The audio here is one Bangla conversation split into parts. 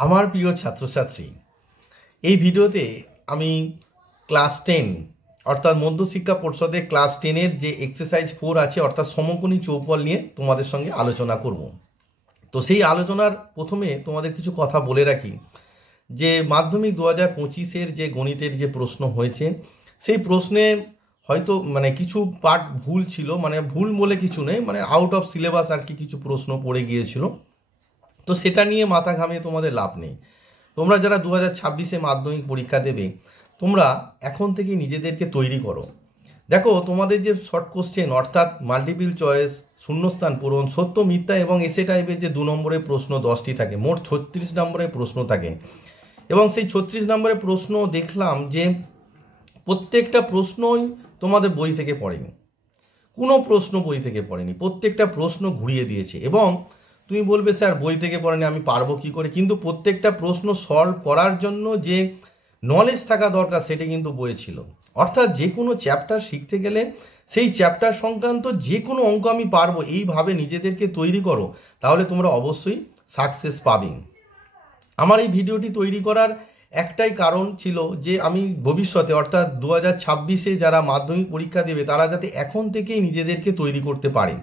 আমার প্রিয় ছাত্রছাত্রী, এই ভিডিওতে আমি ক্লাস 10 অর্থাৎ মধ্যশিক্ষা পর্ষদের ক্লাস 10-এর যে এক্সারসাইজ 4 আছে অর্থাৎ সমকোণী চৌপল নিয়ে তোমাদের সঙ্গে আলোচনা করব। তো সেই আলোচনার প্রথমে তোমাদের কিছু কথা বলে রাখি যে মাধ্যমিক 2025-এর যে গণিতের যে প্রশ্ন হয়েছে সেই প্রশ্নে হয়তো কিছু পার্ট ভুল ছিল, ভুল বলে কিছু নেই, আউট অফ সিলেবাস আর কি কিছু প্রশ্ন পড়ে গিয়েছিল। তো সেটা নিয়ে মাথা ঘামিয়ে তোমাদের লাভ নেই। তোমরা যারা 2026-এ মাধ্যমিক পরীক্ষা দেবে তোমরা এখন থেকে নিজেদেরকে তৈরি করো। দেখো, তোমাদের যে শর্ট কোশ্চেন অর্থাৎ মাল্টিপল চয়েস, শূন্যস্থান পূরণ, সত্য মিথ্যা এবং এসে টাইপের যে 2 নম্বরের প্রশ্ন 10টি থাকে, মোট 36 নম্বরের প্রশ্ন থাকে। এবং সেই 36 নম্বরের প্রশ্ন দেখলাম যে প্রত্যেকটা প্রশ্নই তোমাদের বই থেকে পড়েনি, কোনো প্রশ্ন বই থেকে পড়েনি, প্রত্যেকটা প্রশ্ন ঘুরিয়ে দিয়েছে। এবং তুমি বলবে স্যার বই থেকে পড়েনি, আমি পারবো কী করে? কিন্তু প্রত্যেকটা প্রশ্ন সলভ করার জন্য যে নলেজ থাকা দরকার সেটা কিন্তু বইয়ে ছিল। অর্থাৎ যে কোনো চ্যাপ্টার শিখতে গেলে সেই চ্যাপ্টার সংক্রান্ত যে কোনো অঙ্ক আমি পারবো, এইভাবে নিজেদেরকে তৈরি করো, তাহলে তোমরা অবশ্যই সাকসেস পাবে। আমার এই ভিডিওটি তৈরি করার একটাই কারণ ছিল যে আমি ভবিষ্যতে অর্থাৎ 2026-এ যারা মাধ্যমিক পরীক্ষা দেবে তারা যাতে এখন থেকেই নিজেদেরকে তৈরি করতে পারে।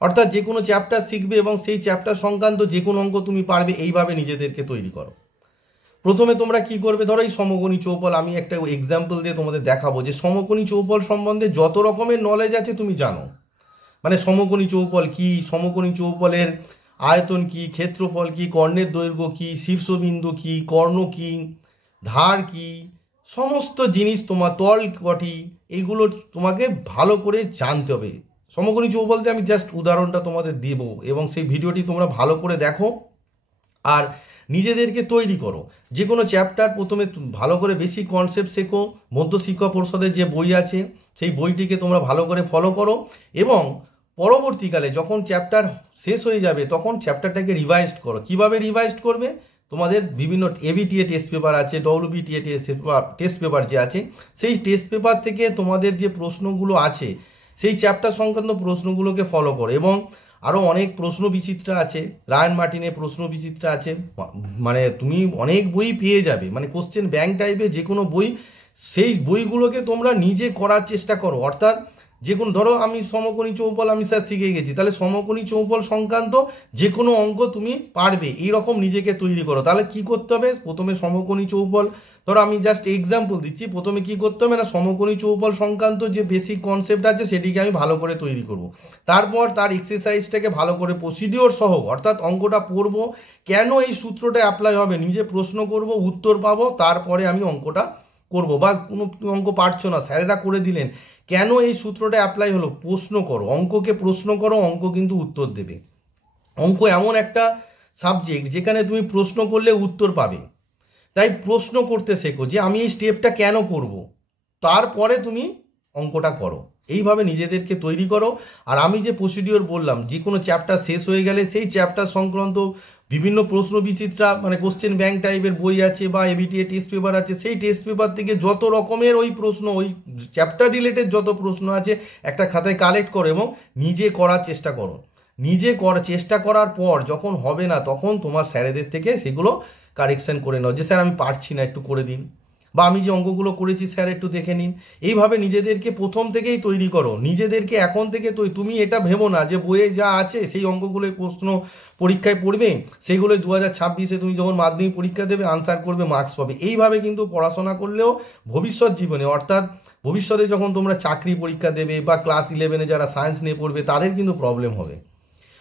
অর্থাৎ যে কোনো চ্যাপ্টার শিখবে এবং সেই চ্যাপ্টার সংক্রান্ত যে কোনো অঙ্ক তুমি পারবে, এইভাবে নিজেদেরকে তৈরি করো। প্রথমে তোমরা কি করবে, ধরো এই সমকোণী চৌপল, আমি একটা এক্সাম্পল দিয়ে তোমাদের দেখাবো যে সমকোণী চৌপল সম্বন্ধে যত রকমের নলেজ আছে তুমি জানো। সমকোণী চৌপল কি, সমকোণী চৌপলের আয়তন কি, ক্ষেত্রফল কি, কর্ণের দৈর্ঘ্য কি, শীর্ষবিন্দু কি, কর্ণ কি, ধার কি, সমস্ত জিনিস তোমার তল কটি, এইগুলো তোমাকে ভালো করে জানতে হবে। সমকোণী চৌপলতে আমি জাস্ট উদাহরণটা তোমাদের দেব এবং সেই ভিডিওটি তোমরা ভালো করে দেখো আর নিজেদেরকে তৈরি করো। যে কোনো চ্যাপ্টার প্রথমে ভালো করে বেসিক কনসেপ্ট শেখো, মধ্যশিক্ষা পর্ষদের যে বই আছে সেই বইটিকে তোমরা ভালো করে ফলো করো এবং পরবর্তীকালে যখন চ্যাপ্টার শেষ হয়ে যাবে তখন চ্যাপ্টারটাকে রিভাইজ করো। কিভাবে রিভাইজ করবে? তোমাদের বিভিন্ন এবিটিএ টেস্ট পেপার আছে, ডব্লিউবিটিএ টেস্ট পেপার যে আছে সেই টেস্ট পেপার থেকে তোমাদের যে প্রশ্নগুলো আছে সেই চ্যাপ্টার সংক্রান্ত প্রশ্নগুলোকে ফলো করো। এবং আরও অনেক প্রশ্ন বিচিত্রা আছে, রায়ান মার্টিনের প্রশ্ন বিচিত্রা আছে, তুমি অনেক বই পেয়ে যাবে, কোশ্চেন ব্যাংক টাইপের যে কোনো বই, সেই বইগুলোকে তোমরা নিজে করার চেষ্টা করো। অর্থাৎ যে কোনো, ধরো আমি সমকোণী চৌপল আমি স্যার শিখে গেছি, তাহলে সমকোণী চৌপল সংক্রান্ত যে কোনো অঙ্ক তুমি পারবে, এইরকম নিজেকে তৈরি করো। তাহলে কি করতে হবে? প্রথমে সমকোণী চৌপল, ধরো আমি জাস্ট এক্সাম্পল দিচ্ছি, প্রথমে কি করতে হবে না, সমকোণী চৌপল সংক্রান্ত যে বেসিক কনসেপ্ট আছে সেটিকে আমি ভালো করে তৈরি করব। তারপর তার এক্সারসাইজটাকে ভালো করে প্রসিডিওর সহ অর্থাৎ অঙ্কটা পড়বো, কেন এই সূত্রটা অ্যাপ্লাই হবে নিজে প্রশ্ন করব, উত্তর পাবো, তারপরে আমি অঙ্কটা করব। বা কোনো অঙ্ক পারছো না, স্যারেরা করে দিলেন, কেন এই সূত্রটা অ্যাপ্লাই হলো, প্রশ্ন করো, অঙ্ককে প্রশ্ন করো, অঙ্ক কিন্তু উত্তর দেবে। অঙ্ক এমন একটা সাবজেক্ট যেখানে তুমি প্রশ্ন করলে উত্তর পাবে, তাই প্রশ্ন করতে শেখো যে আমি এই স্টেপটা কেন করব, তারপরে তুমি অঙ্কটা করো। এইভাবে নিজেদেরকে তৈরি করো। আর আমি যে প্রসিডিওর বললাম, যে কোনো চ্যাপ্টার শেষ হয়ে গেলে সেই চ্যাপ্টার সংক্রান্ত বিভিন্ন প্রশ্ন বিচিত্রা কোশ্চেন ব্যাংক টাইপের বই আছে বা এবিটিএ টেস্ট পেপার আছে, সেই টেস্ট পেপার থেকে যত রকমের ওই প্রশ্ন, ওই চ্যাপ্টার রিলেটেড যত প্রশ্ন আছে একটা খাতায় কালেক্ট করো এবং নিজে করার চেষ্টা করো। নিজে চেষ্টা করার পর যখন হবে না তখন তোমার স্যারেদের থেকে সেগুলো কারেকশন করে নাও, যে স্যার আমি পারছি না, একটু করে দিন, বা আমি যে অঙ্কগুলো করেছি স্যার একটু দেখে নিন। এইভাবে নিজেদেরকে প্রথম থেকেই তৈরি করো। নিজেদেরকে এখন থেকে তুমি এটা ভেবো না যে বইয়ে যা আছে সেই অঙ্কগুলোই প্রশ্ন পরীক্ষায় পড়বে, সেগুলোই 2026-এ তুমি যখন মাধ্যমিক পরীক্ষা দেবে আনসার করবে, মার্কস পাবে। এইভাবে কিন্তু পড়াশোনা করলেও ভবিষ্যৎ জীবনে অর্থাৎ ভবিষ্যতে যখন তোমরা চাকরি পরীক্ষা দেবে বা ক্লাস 11-এ যারা সায়েন্স নিয়ে পড়বে তাদের কিন্তু প্রবলেম হবে।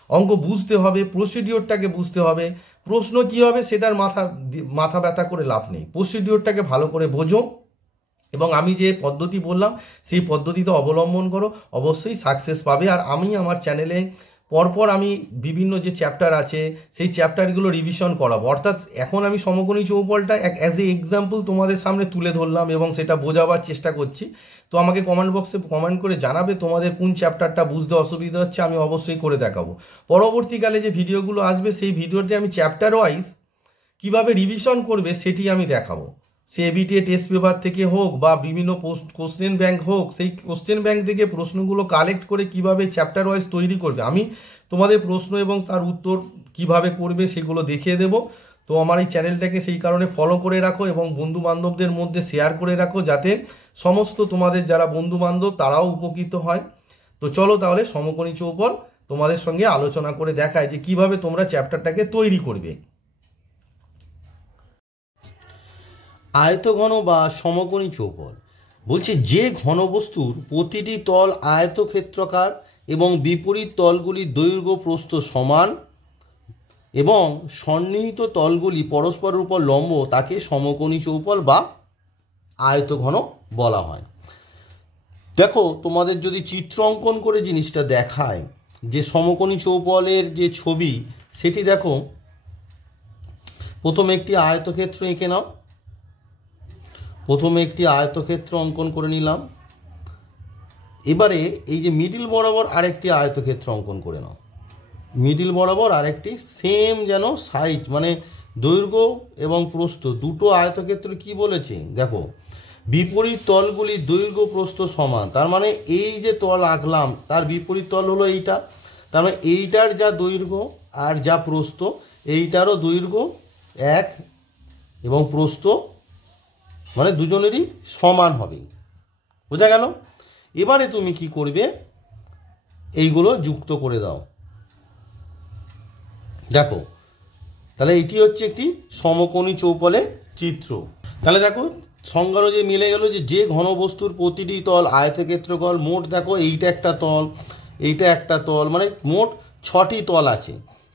অঙ্ক বুঝতে হবে, প্রসিডিওরটাকে বুঝতে হবে, প্রশ্ন কী হবে সেটার মাথা ব্যথা করে লাভ নেই। প্রসিডিওরটাকে ভালো করে বোঝো এবং আমি যে পদ্ধতি বললাম সেই পদ্ধতিতে অবলম্বন করো, অবশ্যই সাকসেস পাবে। আর আমি আমার চ্যানেলে পরপর আমি বিভিন্ন যে চ্যাপ্টার আছে সেই চ্যাপ্টারগুলো রিভিশন করাবো। অর্থাৎ এখন আমি সমকোণী চৌপলটা অ্যাজ এ এক্সাম্পল তোমাদের সামনে তুলে ধরলাম এবং সেটা বোঝাবার চেষ্টা করছি। তো আমাকে কমেন্ট বক্সে কমেন্ট করে জানাবে তোমাদের কোন চ্যাপ্টারটা বুঝতে অসুবিধা হচ্ছে, আমি অবশ্যই করে দেখাবো। পরবর্তীকালে যে ভিডিওগুলো আসবে সেই ভিডিওতে আমি চ্যাপ্টার ওয়াইজ কীভাবে রিভিশন করবে সেটি আমি দেখাবো। সে এবিটিএ টেস্ট পেপার থেকে হোক বা বিভিন্ন কোশ্চেন ব্যাংক হোক, সেই কোশ্চেন ব্যাংক থেকে প্রশ্নগুলো কালেক্ট করে কিভাবে চ্যাপ্টার ওয়াইজ তৈরি করবে আমি তোমাদের প্রশ্ন এবং তার উত্তর কিভাবে করবে সেগুলো দেখিয়ে দেবো। তো আমার এই চ্যানেলটাকে সেই কারণে ফলো করে রাখো এবং বন্ধু বান্ধবদের মধ্যে শেয়ার করে রাখো, যাতে সমস্ত তোমাদের যারা বন্ধু বান্ধব তারাও উপকৃত হয়। তো চলো তাহলে সমকোণী চৌপল তোমাদের সঙ্গে আলোচনা করে দেখায় যে কিভাবে তোমরা চ্যাপ্টারটাকে তৈরি করবে। আয়তঘন বা সমকোণী চৌপল বলছে যে ঘনবস্তুর প্রতিটি তল আয়তক্ষেত্রাকার এবং বিপরীত তলগুলির দৈর্ঘ্য প্রস্থ সমান এবং সন্নিহিত তলগুলি পরস্পরের উপর লম্ব তাকে সমকোণী চৌপল বা আয়তঘন বলা হয়। দেখো, তোমাদের যদি চিত্র অঙ্কন করে জিনিসটা দেখায় যে সমকোণী চৌপলের যে ছবি সেটি দেখো, প্রথমে একটি আয়তক্ষেত্র এঁকে নাও। প্রথমে একটি আয়তক্ষেত্র অঙ্কন করে নিলাম। এবারে এই যে মিডিল বরাবর আরেকটি আয়তক্ষেত্র অঙ্কন করে নাও। মিডিল বরাবর আরেকটি সেম যেন সাইজ মানে দৈর্ঘ্য এবং প্রস্থ দুটো আয়তক্ষেত্র কি বলেছে দেখো, বিপরীত তলগুলির দৈর্ঘ্য প্রস্থ সমান। তার মানে এই যে তল আঁকলাম তার বিপরীত তল হলো এইটা, তার মানে এইটার যা দৈর্ঘ্য আর যা প্রস্থ এইটারও দৈর্ঘ্য এক এবং প্রস্থ মানে দুজনেরই সমান হবে। বোঝা গেল? এবারে তুমি কি করবে, এইগুলো যুক্ত করে দাও। দেখো, তাহলে এটি হচ্ছে একটি সমকোণী চৌপলের চিত্র। তাহলে দেখো সংজ্ঞা অনুযায়ী মিলে গেল যে ঘনবস্তুর প্রতিটি তল আয়তক্ষেত্রফল। মোট দেখো এইটা একটা তল, এইটা একটা তল, মানে মোট 6টি তল আছে।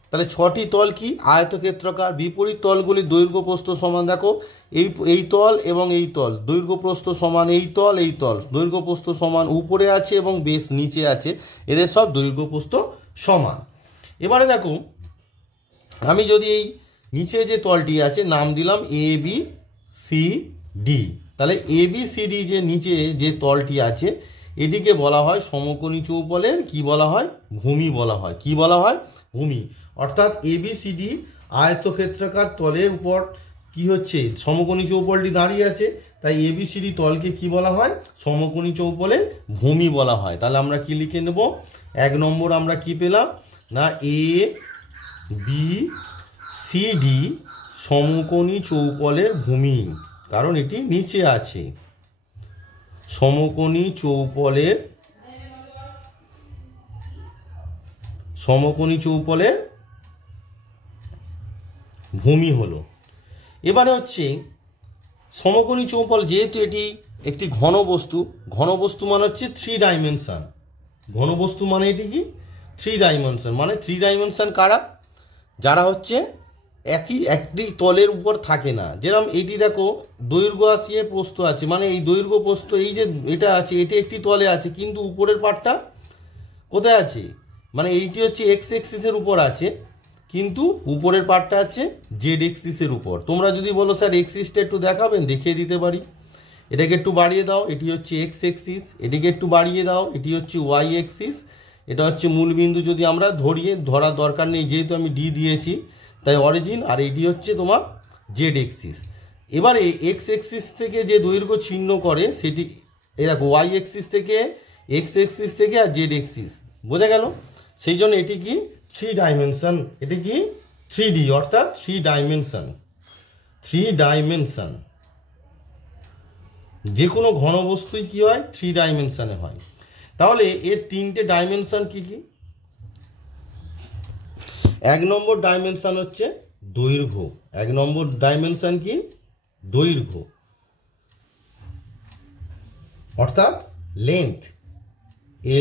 তাহলে 6টি তল কি আয়তক্ষেত্রাকার, বিপরীত তলগুলির দৈর্ঘ্য প্রস্থ সমান। দেখো এই তল এবং এই তল দৈর্ঘ্য প্রস্থ সমান, এই তল দৈর্ঘ্য প্রস্থ সমান, উপরে আছে এবং বেশ নিচে আছে, এদের সব দৈর্ঘ্য প্রস্থ সমান। এবারে দেখো, আমি যদি এই নিচে যে তলটি আছে নাম দিলাম এ বি সি ডি, তাহলে এ বি সি ডি যে নিচে যে তলটি আছে এটিকে বলা হয় সমকোণী চৌপলের কি বলা হয়, ভূমি বলা হয়। কি বলা হয়? ভূমি। অর্থাৎ এ বি সি ডি আয়তক্ষেত্রাকার তলের উপর কি হচ্ছে, সমকোণী চৌপলটি দাঁড়িয়ে আছে, তাই এ বি সি ডি তলকে কি বলা হয়, সমকোণী চৌপলের ভূমি বলা হয়। তাহলে আমরা কি লিখে নেব, 1 নম্বর আমরা কি পেলাম না এ বি সি ডি সমকোণী চৌপলের ভূমি, কারণ এটি নিচে আছে। সমকোণী চৌপলের ভূমি হলো। এবারে হচ্ছে সমকোণী চৌপল, যেহেতু এটি একটি ঘনবস্তু মানে হচ্ছে 3 ডাইমেনশন। ঘনবস্তু মানে এটি কি 3 ডাইমেনশন, মানে 3 ডাইমেনশন কারা, যারা হচ্ছে একটি তলের উপর থাকে না। যেরকম এটি দেখো দৈর্ঘ্য আছে প্রস্থ আছে, মানে এই দৈর্ঘ্য প্রস্থ এই যে এটা আছে এটি একটি তলে আছে, কিন্তু উপরের পার্টটা কোথায় আছে, মানে এইটি হচ্ছে এক্স এক্সিসের উপর আছে, কিন্তু উপরের পার্টটা আছে জেড এক্সিসের উপর। তোমরা যদি বলো স্যার এক্সিসটা একটু দেখাবেন, দেখিয়ে দিতে পারি। এটাকে একটু বাড়িয়ে দাও, এটি হচ্ছে এক্স এক্সিস। এটিকে একটু বাড়িয়ে দাও, এটি হচ্ছে ওয়াই এক্সিস। এটা হচ্ছে মূলবিন্দু, যদি আমরা ধরার দরকার নেই যেহেতু আমি ডি দিয়েছি, তাই অরিজিন। আর এটি হচ্ছে তোমার জেড এক্সিস। এবারে এক্স এক্সিস থেকে যে দৈর্ঘ্য ছিন্ন করে সেটি এই দেখো ওয়াই এক্সিস থেকে, এক্স এক্সিস থেকে আর জেড এক্সিস। বোঝা গেল? সেই জন্য এটি কি 3 ডাইমেনশন, এটি কি 3D অর্থাৎ 3 ডাইমেনশন। যে কোনো ঘনবস্তুই কি হয় 3 ডাইমেনশনে হয়। তাহলে এর 3টে ডাইমেনশন কি কি? 1 নম্বর ডাইমেনশন হচ্ছে দৈর্ঘ্য। 1 নম্বর ডাইমেনশন কি? দৈর্ঘ্য অর্থাৎ লেন্থ,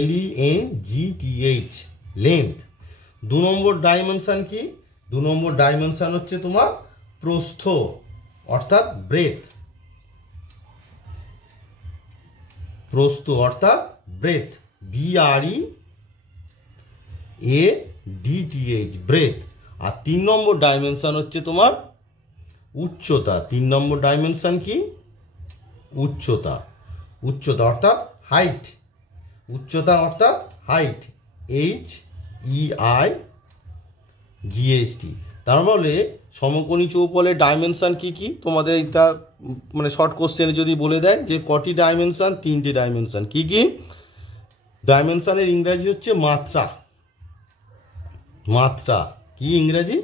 LENGTH, লেন্থ। 2 নম্বর ডাইমেনশন কি? 2 নম্বর ডাইমেনশন হচ্ছে তোমার প্রস্থ অর্থাৎ ব্রেথ। প্রস্থ অর্থাৎ ব্রেথ, BREADTH, ব্রেথ। আর 3 নম্বর ডাইমেনশন হচ্ছে তোমার উচ্চতা। 3 নম্বর ডাইমেনশন কি? উচ্চতা। উচ্চতা অর্থাৎ হাইট। উচ্চতা অর্থাৎ হাইট, HEIGHT। তার বলে সমকোণী চৌপলের ডাইমেনশন কি কি? তোমাদের এটা মানে শর্ট কোশ্চেনে যদি বলে দেয় যে কটি ডাইমেনশন, 3টে ডাইমেনশন। কি কি ডাইমেনশনের ইংরাজি হচ্ছে মাত্রা। মাত্রা কি ইংরাজি?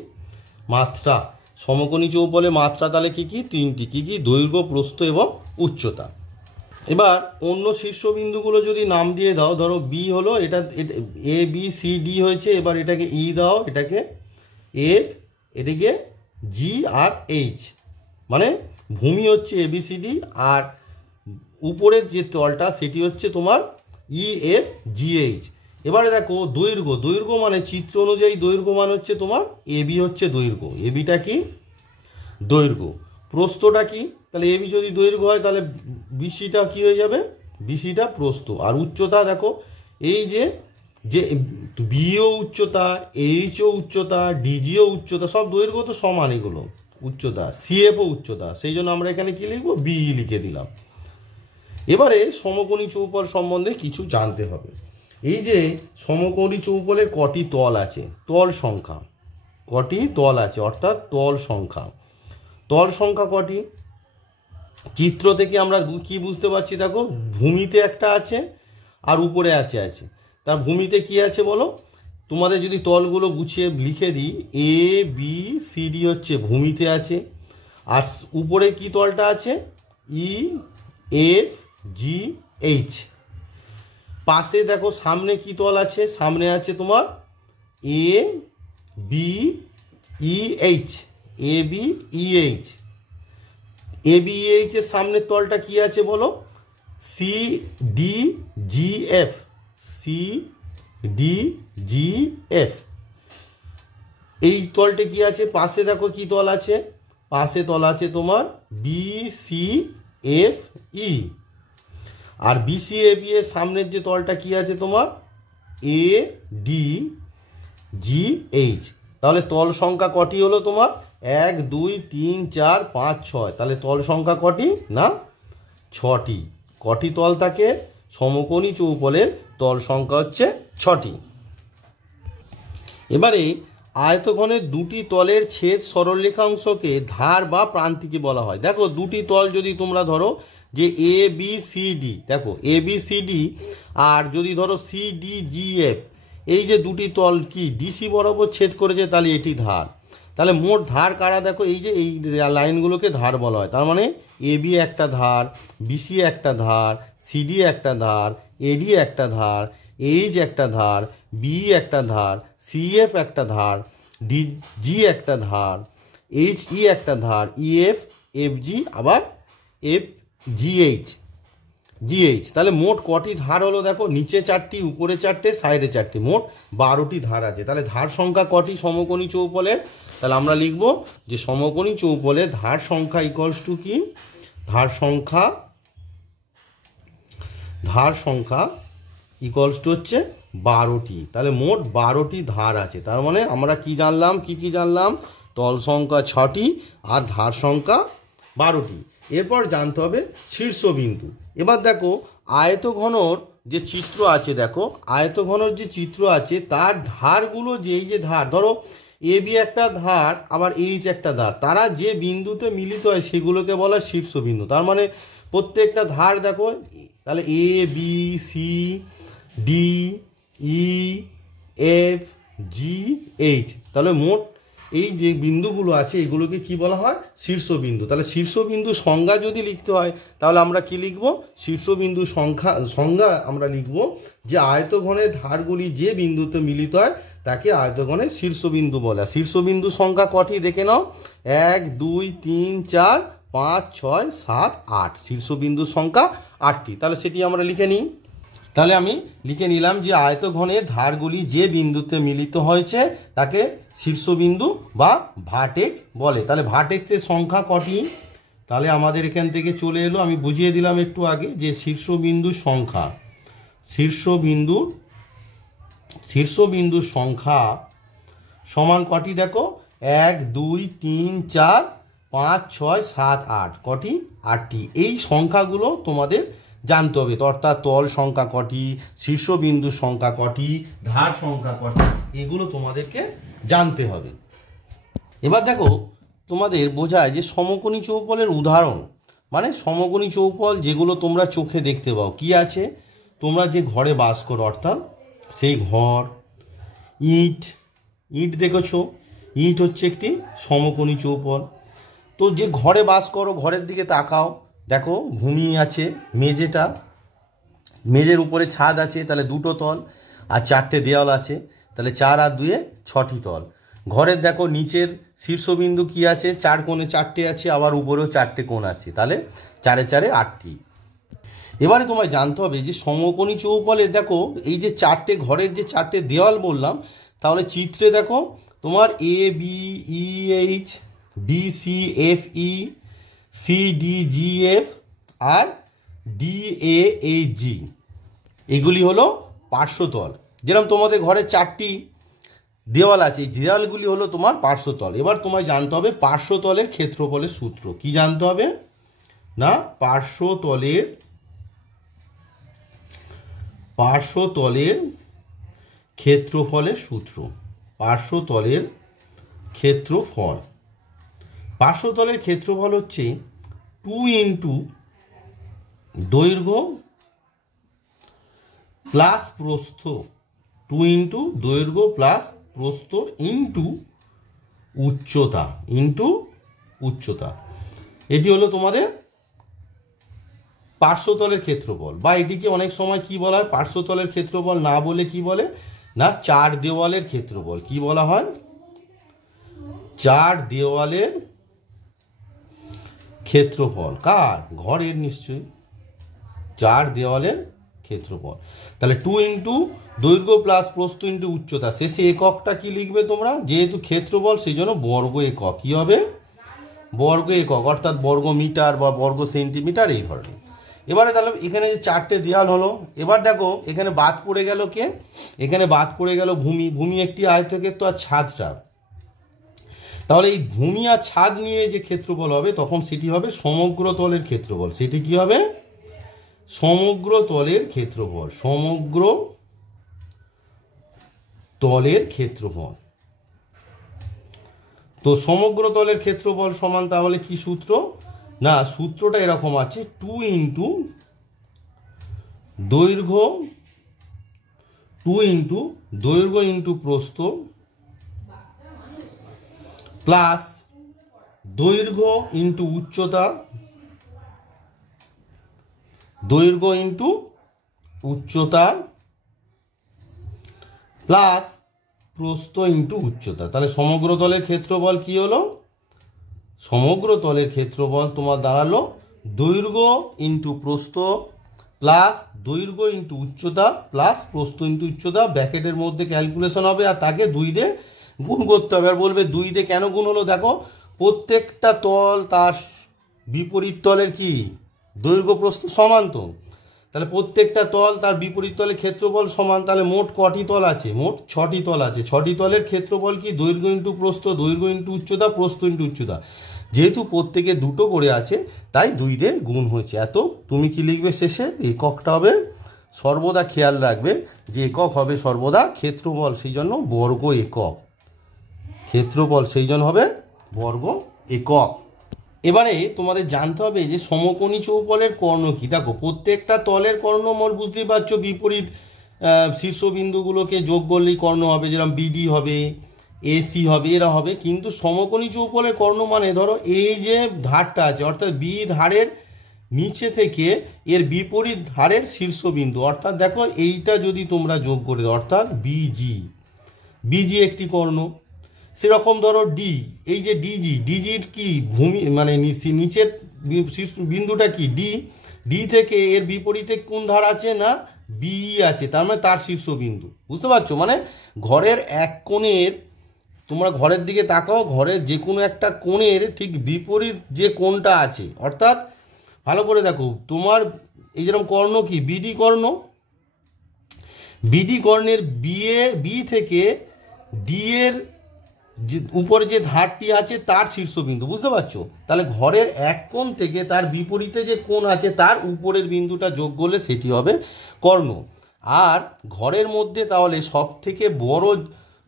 মাত্রা। সমকোণী চৌপলে মাত্রা তাহলে কী কী? তিনটি। কী কী? দৈর্ঘ্য, প্রস্থ এবং উচ্চতা। এবার অন্য শীর্ষবিন্দুগুলো যদি নাম দিয়ে দাও, ধরো বি হলো, এটা এ বি সি ডি হয়েছে, এবার এটাকে ই দাও, এটাকে এফ, এটাকে জি আর এইচ, মানে ভূমি হচ্ছে এবিসিডি আর উপরের যে তলটা সেটি হচ্ছে তোমার ই এফ জি এইচ। এবারে দেখো দৈর্ঘ্য, দৈর্ঘ্য মানে চিত্র অনুযায়ী দৈর্ঘ্য মান হচ্ছে তোমার এবি হচ্ছে দৈর্ঘ্য, এবিটা কি? দৈর্ঘ্য। প্রস্থটা কি? তাহলে এবি যদি দৈর্ঘ্য হয় তাহলে বিসিটা কি হয়ে যাবে? বিসিটা প্রস্থ। আর উচ্চতা দেখো, এই যে বিও উচ্চতা, এইচও উচ্চতা, ডিজিও উচ্চতা, সব দৈর্ঘ্য তো সমান এগুলো উচ্চতা, সিএফও উচ্চতা, সেই জন্য আমরা এখানে কি লিখবো? বিই লিখে দিলাম। এবারে সমকোণী চৌপল সম্বন্ধে কিছু জানতে হবে। এই যে সমকোণী চৌপলের কটি তল আছে, তল সংখ্যা কটি তল আছে, অর্থাৎ তল সংখ্যা। তল সংখ্যা কটি? চিত্র থেকে আমরা কি বুঝতে পারছি? দেখো ভূমিতে একটা আছে আর উপরে আছে। তার ভূমিতে কি আছে বলো? তোমাদের যদি তলগুলো গুছিয়ে লিখে দিই, এ বি সি ডি হচ্ছে ভূমিতে আছে, আর উপরে কি তলটা আছে? E F G H. পাশে দেখো সামনে কি তল আছে? সামনে আছে তোমার A B E H, A B E H. A B E H এর সামনের তলটা কি আছে বলো? C D G F, C D G F. এই তলটা কি আছে? পাশে দেখো কি তল আছে? পাশে তল আছে তোমার বি সি এফ ই। আর বিসি এবি এর সামনের যে তলটা কি আছে তোমার? A D G H. তাহলে তল সংখ্যা কটি হলো তোমার? 1 2 3 4 5 6। তাহলে তল সংখ্যা কটি? না 6টি। কটি তল থাকে? সমকোণী চৌপলের তল সংখ্যা হচ্ছে 6টি। এবারে আয়তঘনের দুটি তলের ছেদ সরলরেখাংশকে ধার বা প্রান্তিকে বলা হয়। দেখো দুটি তল যদি তোমরা ধরো যে এ বি সি ডি, দেখো এ বি সি ডি, আর যদি ধরো সি ডি জি এফ, এই যে দুটি তল কি ডিসি বরাবর ছেদ করেছে, তাহলে এটি ধার। তাহলে মোট ধার কারা? দেখো এই যে এই লাইনগুলোকে ধার বলা হয়। তার মানে এ বি একটা ধার, বিসি একটা ধার, সিডি একটা ধার, এডি একটা ধার, এইচ একটা ধার, বি একটা ধার, সিএফ একটা ধার, ডিজি একটা ধার, এইচ ই একটা ধার, ইএফ এফ জি, আবার এফ জিএইচ জিএইচ। তাহলে মোট কটি ধার হলো? দেখো নিচে 4টি, উপরে 4টে, সাইডে 4টে, মোট 12টি ধার আছে। তাহলে ধার সংখ্যা কটি সমকোণী চৌপলের? তাহলে আমরা লিখব যে সমকোণী চৌপলের ধার সংখ্যা ইকুয়ালস টু কি? ধার সংখ্যা ইকুয়ালস টু হচ্ছে 12টি। তাহলে মোট 12টি ধার আছে। তার মানে আমরা কি জানলাম? কি জানলাম? তল সংখ্যা 6টি আর ধার সংখ্যা 12টি। এরপর জানতে হবে শীর্ষবিন্দু। এবার দেখো আয়তঘনর যে চিত্র আছে, দেখো আয়তঘনর যে চিত্র আছে তার ধারগুলো, যে এই যে ধার, ধরো এ বি একটা ধার, আবার এইচ একটা ধার, তারা যে বিন্দুতে মিলিত হয় সেগুলোকে বলা শীর্ষবিন্দু। তার মানে প্রত্যেকটা ধার দেখো, তাহলে A B C D E F G H, তাহলে মোট এই যে বিন্দুগুলো আছে এগুলোকে কি বলা হয়? শীর্ষবিন্দু। তাহলে শীর্ষবিন্দু সংজ্ঞা যদি লিখতে হয় তাহলে আমরা কি লিখব? শীর্ষবিন্দু সংজ্ঞা আমরা লিখব যে আয়তঘনের ধারগুলি যে বিন্দুতে মিলিত হয় তাকে আয়তঘনের শীর্ষবিন্দু বলে। শীর্ষবিন্দু সংখ্যা কটি দেখে নাও? 1 2 3 4 5 6 7 8। শীর্ষবিন্দু সংখ্যা 8টি। তাহলে সেটি আমরা লিখে নিই। তাহলে আমি লিখে নিলাম যে আয়তঘনের ধারগুলি যে বিন্দুতে মিলিত হয়েছে তাকে শীর্ষবিন্দু বা ভার্টেক্স বলে। তাহলে ভার্টেক্সের সংখ্যা কটি? তাহলে আমাদের এখান থেকে চলে এলো, আমি বুঝিয়ে দিলাম একটু আগে যে শীর্ষবিন্দুর সংখ্যা সমান কটি? দেখো 1 2 3 4 5 6 7 8। কটি? 8টি। এই সংখ্যাগুলো তোমাদের জানতে হবে, অর্থাৎ তল সংখ্যা কটি, শীর্ষবিন্দু সংখ্যা কটি, ধার সংখ্যা কটি, এগুলো তোমাদেরকে জানতে হবে। এবার দেখো তোমাদের বোঝায় যে সমকোণী চৌপলের উদাহরণ, মানে সমকোণী চৌপল যেগুলো তোমরা চোখে দেখতে পাও। কি আছে? তোমরা যে ঘরে বাস করো, অর্থাৎ সেই ঘর, ইট দেখেছো, ইট হচ্ছে একটি সমকোণী চৌপল। তো যে ঘরে বাস করো ঘরের দিকে তাকাও, দেখো ভূমি আছে, মেঝেটা, মেঝের উপরে ছাদ আছে, তাহলে দুটো তল, আর চারটে দেওয়াল আছে, তাহলে 4 আর 2 6টি তল। ঘরের দেখো নিচের শীর্ষবিন্দু কি আছে, 4 কোণে 4টে আছে, আবার উপরেও 4টে কোণ আছে, তাহলে 4 এ 4 8টি। এবারে তোমায় জানতে হবে যে সমকোণী চৌপলে দেখো এই যে 4টে ঘরের যে 4টে দেওয়াল বললাম, তাহলে চিত্রে দেখো তোমার A B E H, B C F E, C D G F আর ডি এ এইচ জি, এগুলি হলো পার্শ্বতল। যেরকম তোমাদের ঘরে 4টি দেওয়াল আছে, এই দেওয়ালগুলি হলো তোমার পার্শ্বতল। এবার তোমায় জানতে হবে পার্শ্বতলের ক্ষেত্রফলের সূত্র। কি জানতে হবে না, পার্শ্বতলের ক্ষেত্রফলের সূত্র। পার্শ্বতলের ক্ষেত্রফল হচ্ছে 2 ইন্টু দৈর্ঘ্য প্লাস প্রস্থ, 2 ইন্টু দৈর্ঘ্য প্লাস প্রস্থ ইন্টু উচ্চতা। এটি হলো তোমাদের পার্শ্বতলের ক্ষেত্রফল, বা এটিকে অনেক সময় কি বলা হয়, পার্শ্বতলের ক্ষেত্রফল না বলে কি বলে না 4 দেওয়ালের ক্ষেত্রফল। কি বলা হয়, 4 দেওয়ালের ক্ষেত্রফল। কার? ঘরের, নিশ্চয়ই 4 দেওয়ালের ক্ষেত্রফল। তাহলে 2 ইন্টু দৈর্ঘ্য প্লাস প্রস্থ ইন্টু উচ্চতা, শেষে এককটা কি লিখবে তোমরা, যেহেতু ক্ষেত্রফল সেই জন্য বর্গ একক। কি হবে? বর্গ একক, অর্থাৎ বর্গ মিটার বা বর্গ সেন্টিমিটার, এই ধরনের। এবারে তাহলে এখানে যে 4টে দেওয়াল হলো, এবার দেখো এখানে বাদ পড়ে গেল কে, এখানে বাদ পড়ে গেল ভূমি একটি আয়তক্ষেত্র আর ছাদটা। তাহলে এই ভূমি আর ছাদ নিয়ে যে ক্ষেত্রফল হবে তখন সেটি হবে সমগ্র তলের ক্ষেত্রফল। সেটি কি হবে? সমগ্র তলের ক্ষেত্রফল। তো সমগ্র তলের ক্ষেত্রফল সমান তাহলে কি সূত্র না, সূত্রটা এরকম আছে, 2 ইন্টু দৈর্ঘ্য ইন্টু প্রস্থ প্লাস দৈর্ঘ্য ইন্টু উচ্চতা, প্লাস প্রস্থ ইন্টু উচ্চতা। তাহলে সমগ্র তলের ক্ষেত্রফল কি হলো? সমগ্র তলের ক্ষেত্রফল তোমার দাঁড়ালো দৈর্ঘ্য ইন্টু প্রস্থ প্লাস দৈর্ঘ্য ইন্টু উচ্চতা প্লাস প্রস্থ ইন্টু উচ্চতা, ব্র্যাকেটের মধ্যে ক্যালকুলেশন হবে আর তাকে 2 দিয়ে গুণ করতে হবে। আর বলবে 2 দিয়ে কেন গুণ হলো, দেখো প্রত্যেকটা তল তার বিপরীত তলের কি দৈর্ঘ্য প্রস্থ সমান, তো তাহলে প্রত্যেকটা তল তার বিপরীত তলের ক্ষেত্রফল সমান। তাহলে মোট কটি তল আছে? মোট 6টি তল আছে। 6টি তলের ক্ষেত্রফল কি? দৈর্ঘ্য ইন্টু প্রস্থ, দৈর্ঘ্য ইন্টু উচ্চতা, প্রস্থ ইন্টু উচ্চতা। যেহেতু প্রত্যেকে 2 করে আছে তাই 2 দিয়ে গুণ হয়েছে। এত তুমি কি লিখবে শেষে? এককটা হবে, সর্বদা খেয়াল রাখবে যে একক হবে সর্বদা ক্ষেত্রফল, সেই জন্য বর্গ একক। ক্ষেত্রফল সেই জন্য হবে বর্গ একক। এবারে তোমাদের জানতে হবে যে সমকোণী চৌপলের কর্ণ কি। দেখো প্রত্যেকটা তলের কর্ণমূল বুঝতেই পারছো, বিপরীত শীর্ষবিন্দুগুলোকে যোগ করলেই কর্ণ হবে, যেরকম বিডি হবে, এসি হবে, এরা হবে। কিন্তু সমকোণী চৌপলের কর্ণ মানে ধরো এই যে ধারটা আছে, অর্থাৎ বি ধারের নিচে থেকে এর বিপরীত ধারের শীর্ষবিন্দু, অর্থাৎ দেখো এইটা যদি তোমরা যোগ করে দাও, অর্থাৎ বিজি একটি কর্ণ। সেরকম ধরো ডি, এই যে ডিজির কি ভূমি মানে নিচের বিন্দুটা কি ডি থেকে এর বিপরীতে কোন ধার আছে না বিই আছে, তার মানে তার শীর্ষবিন্দু। বুঝতে পারছো? মানে ঘরের এক কোণের, তোমরা ঘরের দিকে তাকাও, ঘরের যে কোনো একটা কোণের ঠিক বিপরীত যে কোণটা আছে, অর্থাৎ ভালো করে দেখো তোমার এই যেরকম কর্ণ কি বিডি কর্ণের বি থেকে ডি এর উপরে যে ধারটি আছে তার শীর্ষবিন্দু। বুঝতে পারছো? তাহলে ঘরের এক কোণ থেকে তার বিপরীতে যে কোণ আছে তার উপরের বিন্দুটা যোগ করলে সেটি হবে কর্ণ। আর ঘরের মধ্যে তাহলে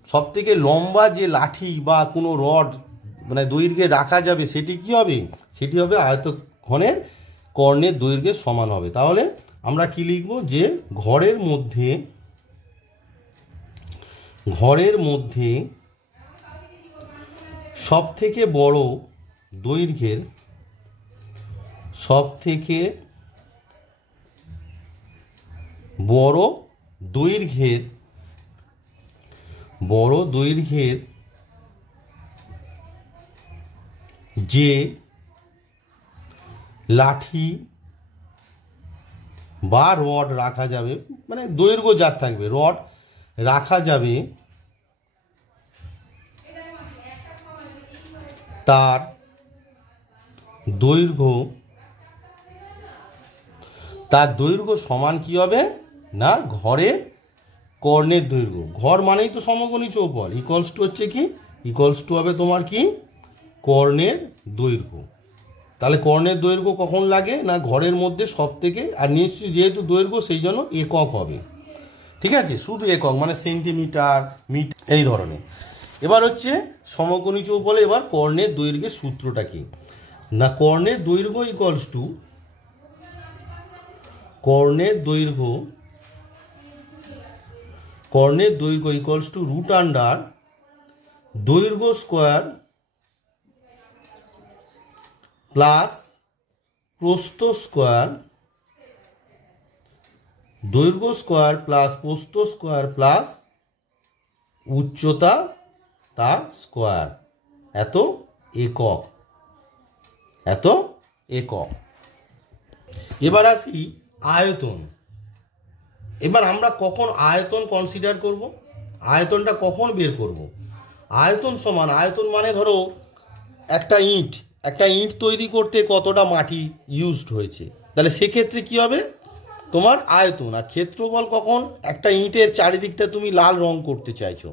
সব থেকে লম্বা যে লাঠি বা কোনো রড মানে দৈর্ঘ্যে রাখা যাবে সেটি কি হবে? সেটি হবে আয়তঘনের কর্ণের দৈর্ঘ্যের সমান হবে। তাহলে আমরা কি লিখব যে ঘরের মধ্যে সব থেকে বড় দৈর্ঘ্যের বড় দৈর্ঘ্যের যে লাঠি বা রড রাখা যাবে, মানে দৈর্ঘ্য যার থাকবে রড রাখা যাবে, তার দৈর্ঘ্য সমান কি হবে না ঘরের কর্ণের দৈর্ঘ্য। ঘর মানেই তো সমকোণী চৌপল, ইকুয়ালস টু হচ্ছে কি, ইকুয়ালস টু হবে তোমার কি কর্ণের দৈর্ঘ্য। তাহলে কর্ণের দৈর্ঘ্য কখন লাগে না ঘরের মধ্যে সব থেকে, আর নিশ্চয়ই যেহেতু দৈর্ঘ্য সেই জন্য একক হবে, ঠিক আছে, শুধু একক মানে সেন্টিমিটার মিটার এই ধরনের। এবার হচ্ছে সমকোণী চৌপলে এবার কর্ণের দৈর্ঘ্যের সূত্রটা কি না কর্ণের দৈর্ঘ্য equals to equals to root under দৈর্ঘ্য স্কোয়ার প্লাস প্রস্থ স্কোয়ার, দৈর্ঘ্য স্কোয়ার প্লাস প্রস্থ স্কোয়ার প্লাস উচ্চতা তার স্কোয়ার, এত একক। এবার আসি আয়তন। এবার আমরা কখন আয়তন কনসিডার করব, আয়তনটা কখন বের করব? আয়তন সমান, আয়তন মানে ধরো একটা ইঁট তৈরি করতে কতটা মাটি ইউজড হয়েছে, তাহলে সেক্ষেত্রে কি হবে তোমার আয়তন। আর ক্ষেত্রফল কখন, একটা ইঁটের চারিদিকটা তুমি লাল রং করতে চাইছো,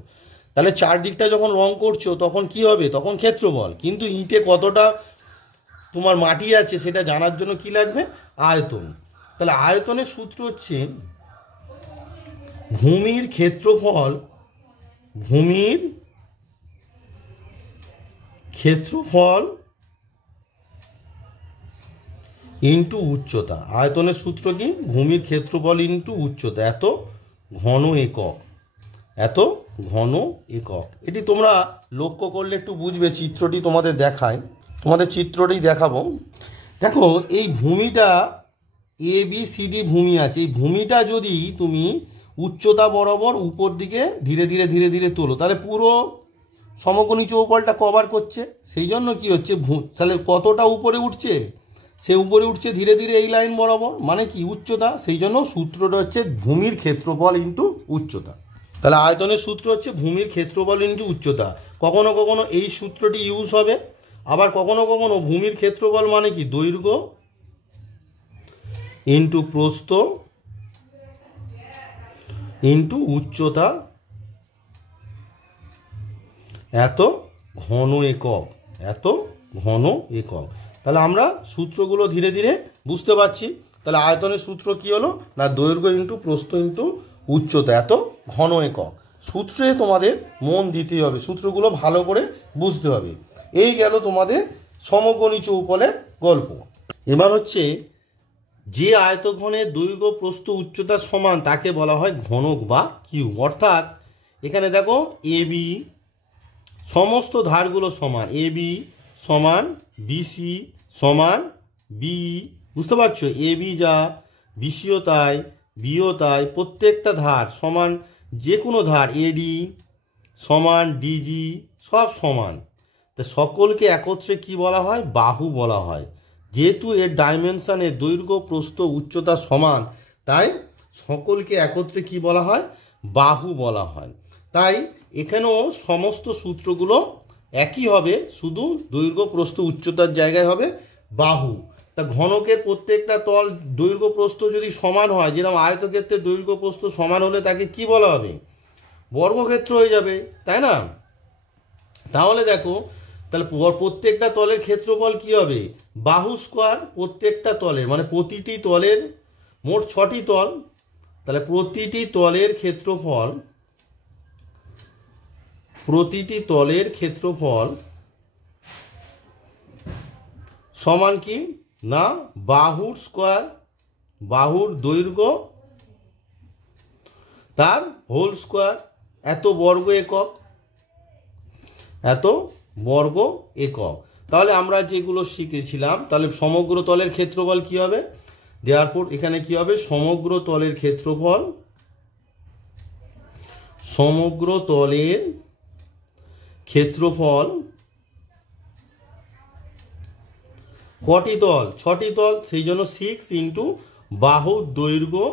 তাহলে চারদিকটা যখন রং করছো তখন কি হবে, তখন ক্ষেত্রফল। কিন্তু ইঁটে কতটা তোমার মাটি আছে সেটা জানার জন্য কি লাগবে, আয়তন। তাহলে আয়তনের সূত্র হচ্ছে ভূমির ক্ষেত্রফল ইন্টু উচ্চতা। আয়তনের সূত্র কি, ভূমির ক্ষেত্রফল ইন্টু উচ্চতা, এত ঘন একক। এটি তোমরা লক্ষ্য করলে একটু বুঝবে, চিত্রটি তোমাদের চিত্রটি দেখাবো। দেখো এই ভূমিটা ABCD ভূমি আছে, এই ভূমিটা যদি তুমি উচ্চতা বরাবর উপর দিকে ধীরে ধীরে তোলো, তাহলে পুরো সমকোণী চৌপলটা কভার করছে। সেই জন্য কি হচ্ছে, তাহলে কতটা উপরে উঠছে, সে উপরে উঠছে ধীরে ধীরে এই লাইন বরাবর, মানে কি উচ্চতা। সেই জন্য সূত্রটা হচ্ছে ভূমির ক্ষেত্রফল ইন্টু উচ্চতা। তাহলে আয়তনের সূত্র হচ্ছে ভূমির ক্ষেত্রফল ইন্টু উচ্চতা। কখনো কখনো এই সূত্রটি ইউজ হবে, আবার কখনো কখনো ভূমির ক্ষেত্রফল মানে কি দৈর্ঘ্য ইন্টু প্রস্থ ইন্টু উচ্চতা, এত ঘন একক। তাহলে আমরা সূত্রগুলো ধীরে ধীরে বুঝতে পারছি। তাহলে আয়তনের সূত্র কি হলো না দৈর্ঘ্য ইন্টু প্রস্থ ইন্টু উচ্চতা, এত ঘন একক। সূত্রে তোমাদের মন দিতে হবে, সূত্রগুলো ভালো করে বুঝতে হবে। এই গেল তোমাদের সমকোণী চৌপলের গল্প। এবার হচ্ছে যে আয়তঘনের দৈর্ঘ্য প্রস্থ উচ্চতা সমান তাকে বলা হয় ঘনক বা কিউব। অর্থাৎ এখানে দেখো AB সমস্ত ধারগুলো সমান, AB সমান BC সমান BE, বুঝতে পারছো, AB যা BCও তাই BO তাই, প্রত্যেকটা ধার সমান, যে কোনো ধার AD সমান DG সব সমান। তা সকলকে একত্রে কি বলা হয়, বাহু বলা হয়। যেহেতু এর ডাইমেনশনের দৈর্ঘ্য প্রস্থ উচ্চতা সমান, তাই সকলকে একত্রে কি বলা হয়, বাহু বলা হয়। তাই এখানেও সমস্ত সূত্রগুলো একই হবে, শুধু দৈর্ঘ্য প্রস্থ উচ্চতার জায়গায় হবে বাহু। তা ঘনকের প্রত্যেকটা তল দৈর্ঘ্য প্রস্থ যদি সমান হয়, যেরকম আয়তক্ষেত্রের দৈর্ঘ্য প্রস্থ সমান হলে তাকে কি বলা হবে, বর্গক্ষেত্র হয়ে যাবে, তাই না? তাহলে দেখো, তাহলে প্রত্যেকটা তলের ক্ষেত্রফল কি হবে, বাহু স্কোয়ার প্রত্যেকটা তলের, মানে প্রতিটি তলের মোট 6টি তল, তাহলে প্রতিটি তলের ক্ষেত্রফল সমান কি না বাহুর স্কোয়ার, বাহুর দৈর্ঘ্য তার হোল স্কোয়ার, এত বর্গ একক। বর্গ একক। তাহলে আমরা যেগুলো শিখেছিলাম, তাহলে সমগ্র তলের ক্ষেত্রফল কি হবে, দেওয়ার এখানে কি হবে, সমগ্র তলের ক্ষেত্রফল, সমগ্র তলের ক্ষেত্রফল কটি তল, 6টি তল, সেই জন্য 6 ইন্টু বাহুর দৈর্ঘ্য,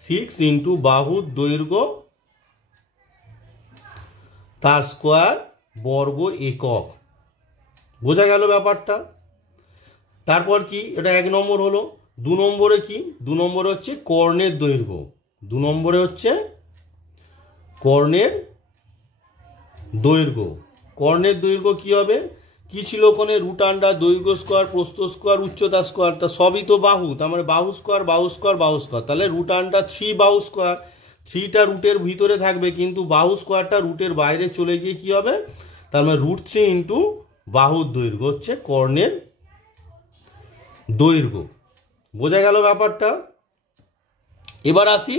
6 ইন্টু বাহুর দৈর্ঘ্য তার স্কোয়ার বর্গ একক। বোঝা গেল ব্যাপারটা। তারপর কি, এটা 1 নম্বর হলো। 2 নম্বরে কি, 2 নম্বরে হচ্ছে কর্ণের দৈর্ঘ্য, 2 নম্বরে হচ্ছে কর্ণের দৈর্ঘ্য। কর্ণের দৈর্ঘ্য কি হবে, কি ছিল ওখানে, রুট আন্ডার দৈর্ঘ্য স্কোয়ার প্রস্থ স্কোয়ার উচ্চতা স্কোয়ার, তা সবই তো বাহু, তার মানে বাহু স্কোয়ার বাহু স্কোয়ার বাহু স্কোয়ার, তাহলে রুট আন্ডার 3 বাহু স্কোয়ার, 3টা রুটের ভিতরে থাকবে কিন্তু বাহু স্কোয়ারটা রুটের বাইরে চলে গিয়ে কি হবে, তার মানে √3 ইন্টু বাহুর দৈর্ঘ্য হচ্ছে কর্ণের দৈর্ঘ্য। বোঝা গেল ব্যাপারটা। এবার আসি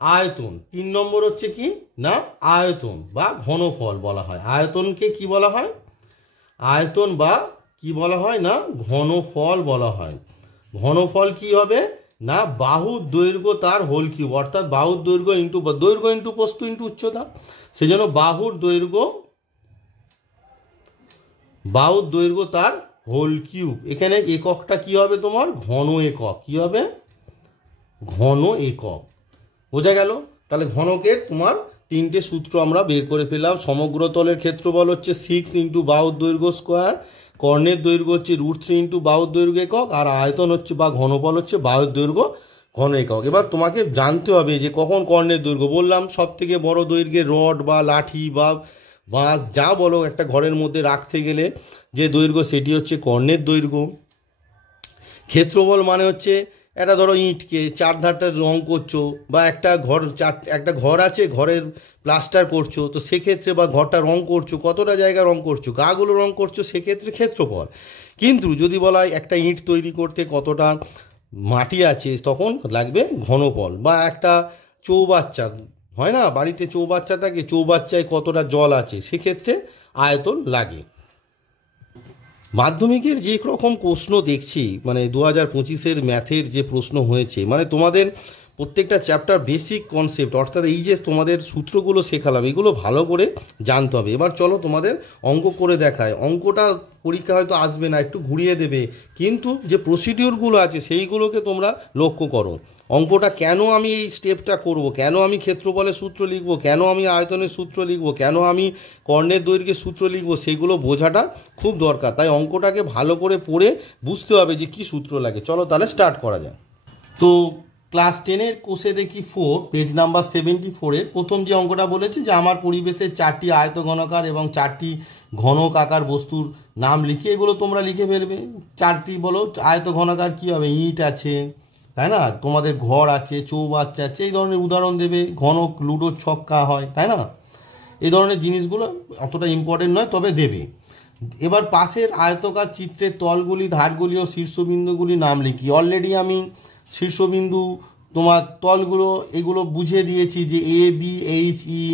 আয়তন। 3 নম্বর হচ্ছে কি না, আয়তন বা ঘনফল বলা হয়। আয়তনকে কি বলা হয়, আয়তন বা কি বলা হয় না, ঘনফল বলা হয়। ঘনফল কি হবে না, বাহুর দৈর্ঘ্য তার হোল কিউব, অর্থাৎ বাহুর দৈর্ঘ্য ইন্টু প্রস্থ ইন্টু উচ্চতা। সেজন্য বাহুর দৈর্ঘ্য তার হোল কিউব। এখানে এককটা কি হবে তোমার, ঘন একক। কি হবে, ঘন একক। বোঝা গেল। তাহলে ঘনকের তোমার 3টে সূত্র আমরা বের করে পেলাম। সমগ্র তলের ক্ষেত্রফল হচ্ছে 6 ইন্টু বাহুর দৈর্ঘ্য স্কোয়ার, কর্ণের দৈর্ঘ্য হচ্ছে √3 ইন্টু বাহুর দৈর্ঘ্য একক, আর আয়তন হচ্ছে বা ঘনফল হচ্ছে বাহুর দৈর্ঘ্য ঘন একক। এবার তোমাকে জানতে হবে যে কখন কর্ণের দৈর্ঘ্য, বললাম সব থেকে বড় দৈর্ঘ্যের রড বা লাঠি বা বাঁশ যা বলো একটা ঘরের মধ্যে রাখতে গেলে যে দৈর্ঘ্য সেটি হচ্ছে কর্ণের দৈর্ঘ্য। ক্ষেত্রফল মানে হচ্ছে, এটা ধরো ইঁটকে 4 ধারটা রং করছো, বা একটা ঘর আছে, ঘরের প্লাস্টার করছো, তো সেক্ষেত্রে বা ঘরটা রং করছো, কতটা জায়গা রং করছো, গাগুলো রং করছো, সেক্ষেত্রে ক্ষেত্রফল। কিন্তু যদি বলা হয় একটা ইঁট তৈরি করতে কতটা মাটি আছে, তখন লাগবে ঘনফল। বা একটা চৌবাচ্চা হয় না, বাড়িতে চৌবাচ্চা থাকে, চৌবাচ্চায় কতটা জল আছে, সেক্ষেত্রে আয়তন লাগে। মাধ্যমিকের যে রকম প্রশ্ন দেখছি, মানে 2025-এর ম্যাথের যে প্রশ্ন হয়েছে, মানে তোমাদের প্রত্যেকটা চ্যাপ্টার বেসিক কনসেপ্ট, অর্থাৎ এই যে তোমাদের সূত্রগুলো শেখালাম, এগুলো ভালো করে জানতে হবে। এবার চলো তোমাদের অঙ্ক করে দেখায়। অঙ্কটা পরীক্ষা হয়তো আসবে না, একটু ঘুরিয়ে দেবে, কিন্তু যে প্রসিডিওরগুলো আছে সেইগুলোকে তোমরা লক্ষ্য করো। অঙ্কটা কেন আমি এই স্টেপটা করব, কেন আমি ক্ষেত্রফলের সূত্র লিখব, কেন আমি আয়তনের সূত্র লিখব, কেন আমি কর্ণের দৈর্ঘ্যের সূত্র লিখব, সেগুলো বোঝাটা খুব দরকার। তাই অঙ্কটাকে ভালো করে পড়ে বুঝতে হবে যে কী সূত্র লাগে। চলো তাহলে স্টার্ট করা যায়। তো ক্লাস 10-এর কোষে দেখি 4, পেজ নাম্বার 74-এর প্রথম যে অঙ্কটা বলেছে যে আমার পরিবেশের 4টি আয়তঘনকার এবং 4টি ঘনক আকার বস্তুর নাম লিখে, এগুলো তোমরা লিখে ফেলবে। 4টি বলো, আয়তঘনকার কী হবে, ইট আছে, তাই না, তোমাদের ঘর আছে, চৌবাচ্চা আছে, এই ধরনের উদাহরণ দেবে। ঘনক লুডোর ছক্কা হয়, তাই না, এই ধরনের জিনিসগুলো অতটা ইম্পর্টেন্ট নয়, তবে দেবে। এবার পাশের আয়তকার চিত্রের তলগুলি, ধারগুলি ও শীর্ষবিন্দুগুলি নাম লিখি। অলরেডি আমি শীর্ষবিন্দু, তোমার তলগুলো এগুলো বুঝিয়ে দিয়েছি যে ABHE,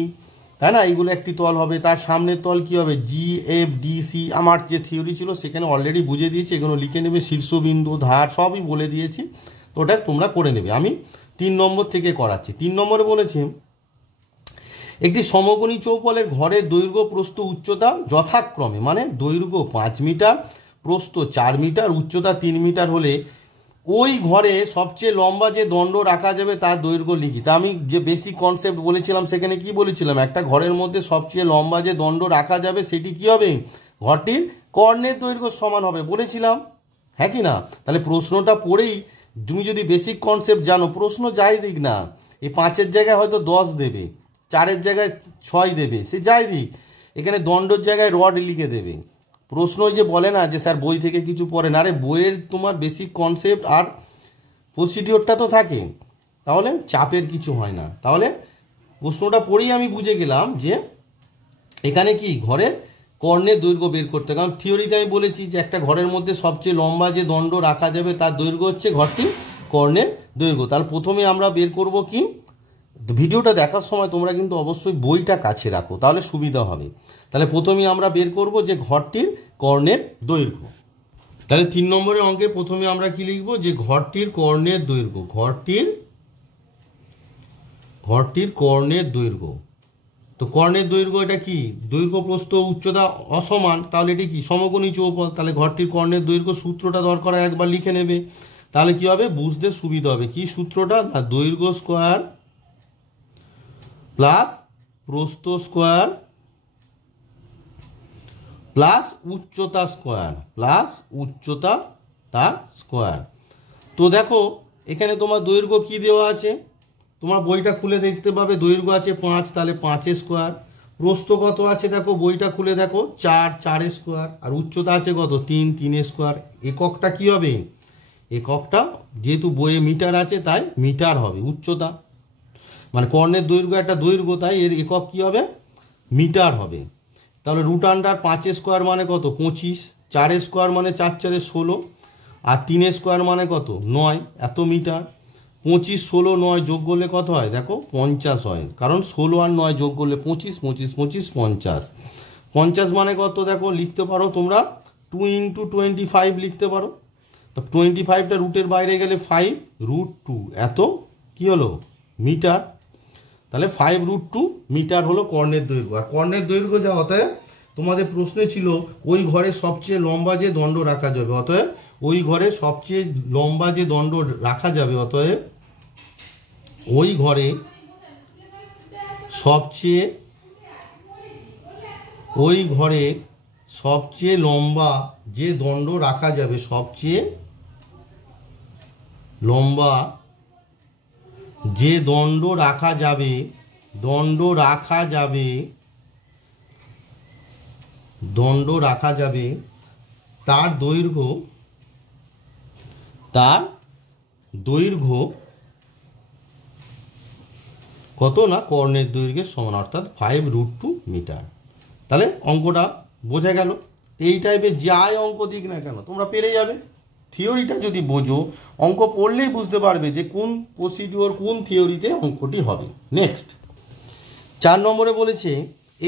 তাই না, এইগুলো একটি তল হবে। তার সামনের তল কি হবে, GFDC। আমার যে থিওরি ছিল সেখানে অলরেডি বুঝিয়ে দিয়েছি, এগুলো লিখে নেবে। শীর্ষবিন্দু, ধার সবই বলে দিয়েছি, ওটা তোমরা করে নেবে। আমি 3 নম্বর থেকে করাচ্ছি। 3 নম্বরে বলেছে একটি সমকোণী চৌপলের ঘরের দৈর্ঘ্য প্রস্থ উচ্চতা যথাক্রমে, মানে দৈর্ঘ্য 5 মিটার, প্রস্থ 4 মিটার, উচ্চতা 3 মিটার হলে ওই ঘরে সবচেয়ে লম্বা যে দণ্ড রাখা যাবে তার দৈর্ঘ্য লিখি। তা আমি যে বেসিক কনসেপ্ট বলেছিলাম সেখানে কি বলেছিলাম, একটা ঘরের মধ্যে সবচেয়ে লম্বা যে দণ্ড রাখা যাবে সেটি কি হবে, ঘরটির কর্ণের দৈর্ঘ্য সমান হবে বলেছিলাম, হ্যাঁ কি না। তাহলে প্রশ্নটা পড়েই তুমি যদি বেসিক কনসেপ্ট জানো, প্রশ্ন যাই দিক না, এই 5-এর জায়গায় হয়তো 10 দেবে, 4-এর জায়গায় 6 দেবে, সে যাই দিক, এখানে দণ্ডর জায়গায় রড লিখে দেবে। প্রশ্ন যে বলে না যে স্যার বই থেকে কিছু পড়ে না, আরে বইয়ের তোমার বেসিক কনসেপ্ট আর প্রসিডিওরটা তো থাকে, তাহলে চাপের কিছু হয় না। তাহলে প্রশ্নটা পড়েই আমি বুঝে গেলাম যে এখানে কি ঘরের কর্ণের দৈর্ঘ্য বের করতে। কারণ থিওরিতে আমি বলেছি যে একটা ঘরের মধ্যে সবচেয়ে লম্বা যে দণ্ড রাখা যাবে তার দৈর্ঘ্য হচ্ছে ঘরটি কর্ণের দৈর্ঘ্য। তাহলে প্রথমে আমরা বের করব কি, ভিডিওটা দেখার সময় তোমরা কিন্তু অবশ্যই বইটা কাছে রাখো, তাহলে সুবিধা হবে। তাহলে প্রথমেই আমরা বের করব যে ঘরটির কর্ণের দৈর্ঘ্য। তাহলে 3 নম্বরের অঙ্কে প্রথমে আমরা কি লিখব, যে ঘরটির কর্ণের দৈর্ঘ্য। ঘরটির কর্ণের দৈর্ঘ্য। তো কর্ণের দৈর্ঘ্য এটা কি, দৈর্ঘ্য প্রস্থ উচ্চতা অসমান, তাহলে এটি কি সমকোণী চৌপল। তাহলে ঘরটির কর্ণের দৈর্ঘ্য সূত্রটা দরকার একবার লিখে নেবে, তাহলে কি হবে বুঝতে সুবিধা হবে। কি সূত্রটা, না দৈর্ঘ্য স্কোয়ার প্লাস প্রস্থ স্কোয়ার প্লাস উচ্চতা তার স্কোয়ার। তো দেখো এখানে তোমার দৈর্ঘ্য কি দেওয়া আছে, তোমার বইটা খুলে দেখতে পাবে দৈর্ঘ্য আছে 5, তাহলে 5 স্কোয়ার। প্রস্থ কত আছে দেখো, বইটা খুলে দেখো 4 স্কোয়ার। আর উচ্চতা আছে কত, 3 স্কোয়ার। এককটা কি হবে, এককটা যেহেতু বইয়ে মিটার আছে তাই মিটার হবে। উচ্চতা মানে কর্ণের দৈর্ঘ্য একটা দৈর্ঘ্য, তাই এর একক কি হবে, মিটার হবে। তাহলে রুট আন্ডার 5 স্কোয়ার মানে কত, 25। 4 স্কোয়ার মানে 4 4 16, আর 3 স্কোয়ার মানে কত, 9, এত মিটার। 25 16 9 যোগ করলে কত হয় দেখো, 50 হয়। কারণ 16 আর 9 যোগ করলে 25, 25 25 50। 50 মানে কত দেখো, লিখতে পারো তোমরা 2 × 25 লিখতে পারো। তো 25টা রুটের বাইরে গেলে 5 √2, এত কি হলো মিটার। তাহলে 5√2 মিটার হলো কর্ণের দৈর্ঘ্য। আর কর্ণের দৈর্ঘ্য যা, অতএব তোমাদের প্রশ্নে ছিল ওই ঘরে সবচেয়ে লম্বা যে দণ্ড রাখা যাবে, অতএব ওই ঘরে সবচেয়ে লম্বা যে দণ্ড রাখা যাবে, অতএব ওই ঘরে সবচেয়ে লম্বা যে দণ্ড রাখা যাবে, সবচেয়ে লম্বা যে দণ্ড রাখা যাবে তার দৈর্ঘ্য কত না, কর্ণের দৈর্ঘ্যের সমান, অর্থাৎ 5√2 মিটার। তাহলে অঙ্কটা বোঝা গেল। এই টাইপের যাই অঙ্ক দিক না কেন তোমরা পেরে যাবে। থিওরিটা যদি বোঝো, অঙ্ক পড়লেই বুঝতে পারবে যে কোন প্রসিডিওর কোন থিওরিতে অঙ্কটি হবে। নেক্সট 4 নম্বরে বলেছে,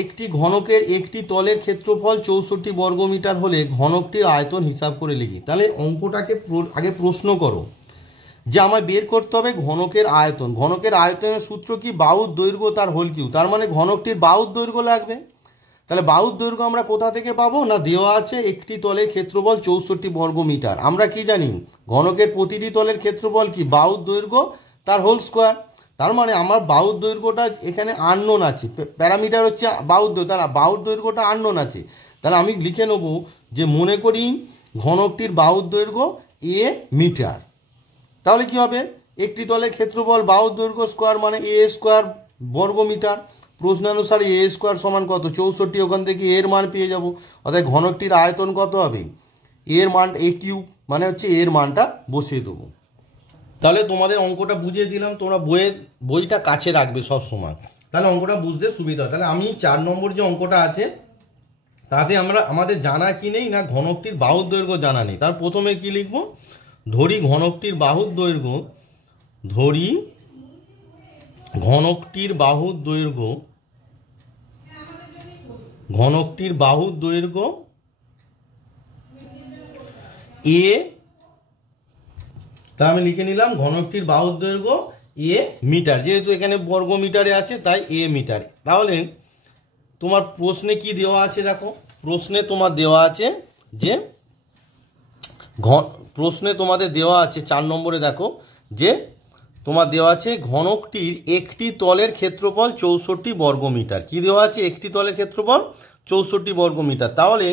একটি ঘনকের একটি তলের ক্ষেত্রফল 64 বর্গমিটার হলে ঘনকটির আয়তন হিসাব করে লিখি। তাহলে অঙ্কটাকে আগে প্রশ্ন করো যে আমায় বের করতে হবে ঘনকের আয়তন। ঘনকের আয়তনের সূত্র কি, বাহুর দৈর্ঘ্য তার হোল কিউ। তার মানে ঘনকটির বাহুর দৈর্ঘ্য লাগবে। তাহলে বাহুর দৈর্ঘ্য আমরা কোথা থেকে পাবো, না দেওয়া আছে একটি তলের ক্ষেত্রফল 64 বর্গমিটার। আমরা কি জানি, ঘনকের প্রতিটি তলের ক্ষেত্রফল কি, বাহুর দৈর্ঘ্য তার হোল স্কোয়ার। তার মানে আমার বাহুর দৈর্ঘ্যটা এখানে আননোন আছে, প্যারামিটার হচ্ছে বাহুর দৈর্ঘ্য, তাহলে বাহুর দৈর্ঘ্যটা আননোন আছে। তাহলে আমি লিখে নেব যে মনে করি ঘনকটির বাহুর দৈর্ঘ্য a মিটার। তাহলে কি হবে, একটি তলের ক্ষেত্রফল বাহুর দৈর্ঘ্য স্কোয়ার মানে a স্কোয়ার বর্গমিটার। প্রশ্নানুসারে a স্কোয়ার সমান কত, 64। ওখান থেকে এর মান পেয়ে যাব, অর্থাৎ ঘনকটির আয়তন কত হবে, এর মান a কিউব, মানে হচ্ছে এর মানটা বসিয়ে দেবো। তাহলে তোমাদের অঙ্কটা বুঝিয়ে দিলাম, তোমরা বইটা কাছে রাখবে সব সময়, তাহলে অঙ্কটা বুঝতে সুবিধা হয়। তাহলে আমি 4 নম্বর যে অঙ্কটা আছে তাতে আমাদের জানা কি নেই, না ঘনকটির বাহুর দৈর্ঘ্য জানা নেই। তার প্রথমে কি লিখব, ধরি ঘনকটির বাহুর দৈর্ঘ্য, ঘনকটির বাহুর দৈর্ঘ্য a। তা আমি লিখে নিলাম ঘনকটির বাহুর দৈর্ঘ্য a মিটার, যেহেতু এখানে বর্গ মিটারে আছে তাই a মিটার। তাহলে তোমার প্রশ্নে কি দেওয়া আছে দেখো, প্রশ্নে তোমার দেওয়া আছে যে তোমাদের দেওয়া আছে 4 নম্বরে দেখো যে তোমার দেওয়া আছে ঘনকটির একটি তলের ক্ষেত্রফল 64 বর্গমিটার। কি দেওয়া আছে, একটি তলের ক্ষেত্রফল 64 বর্গমিটার। তাহলে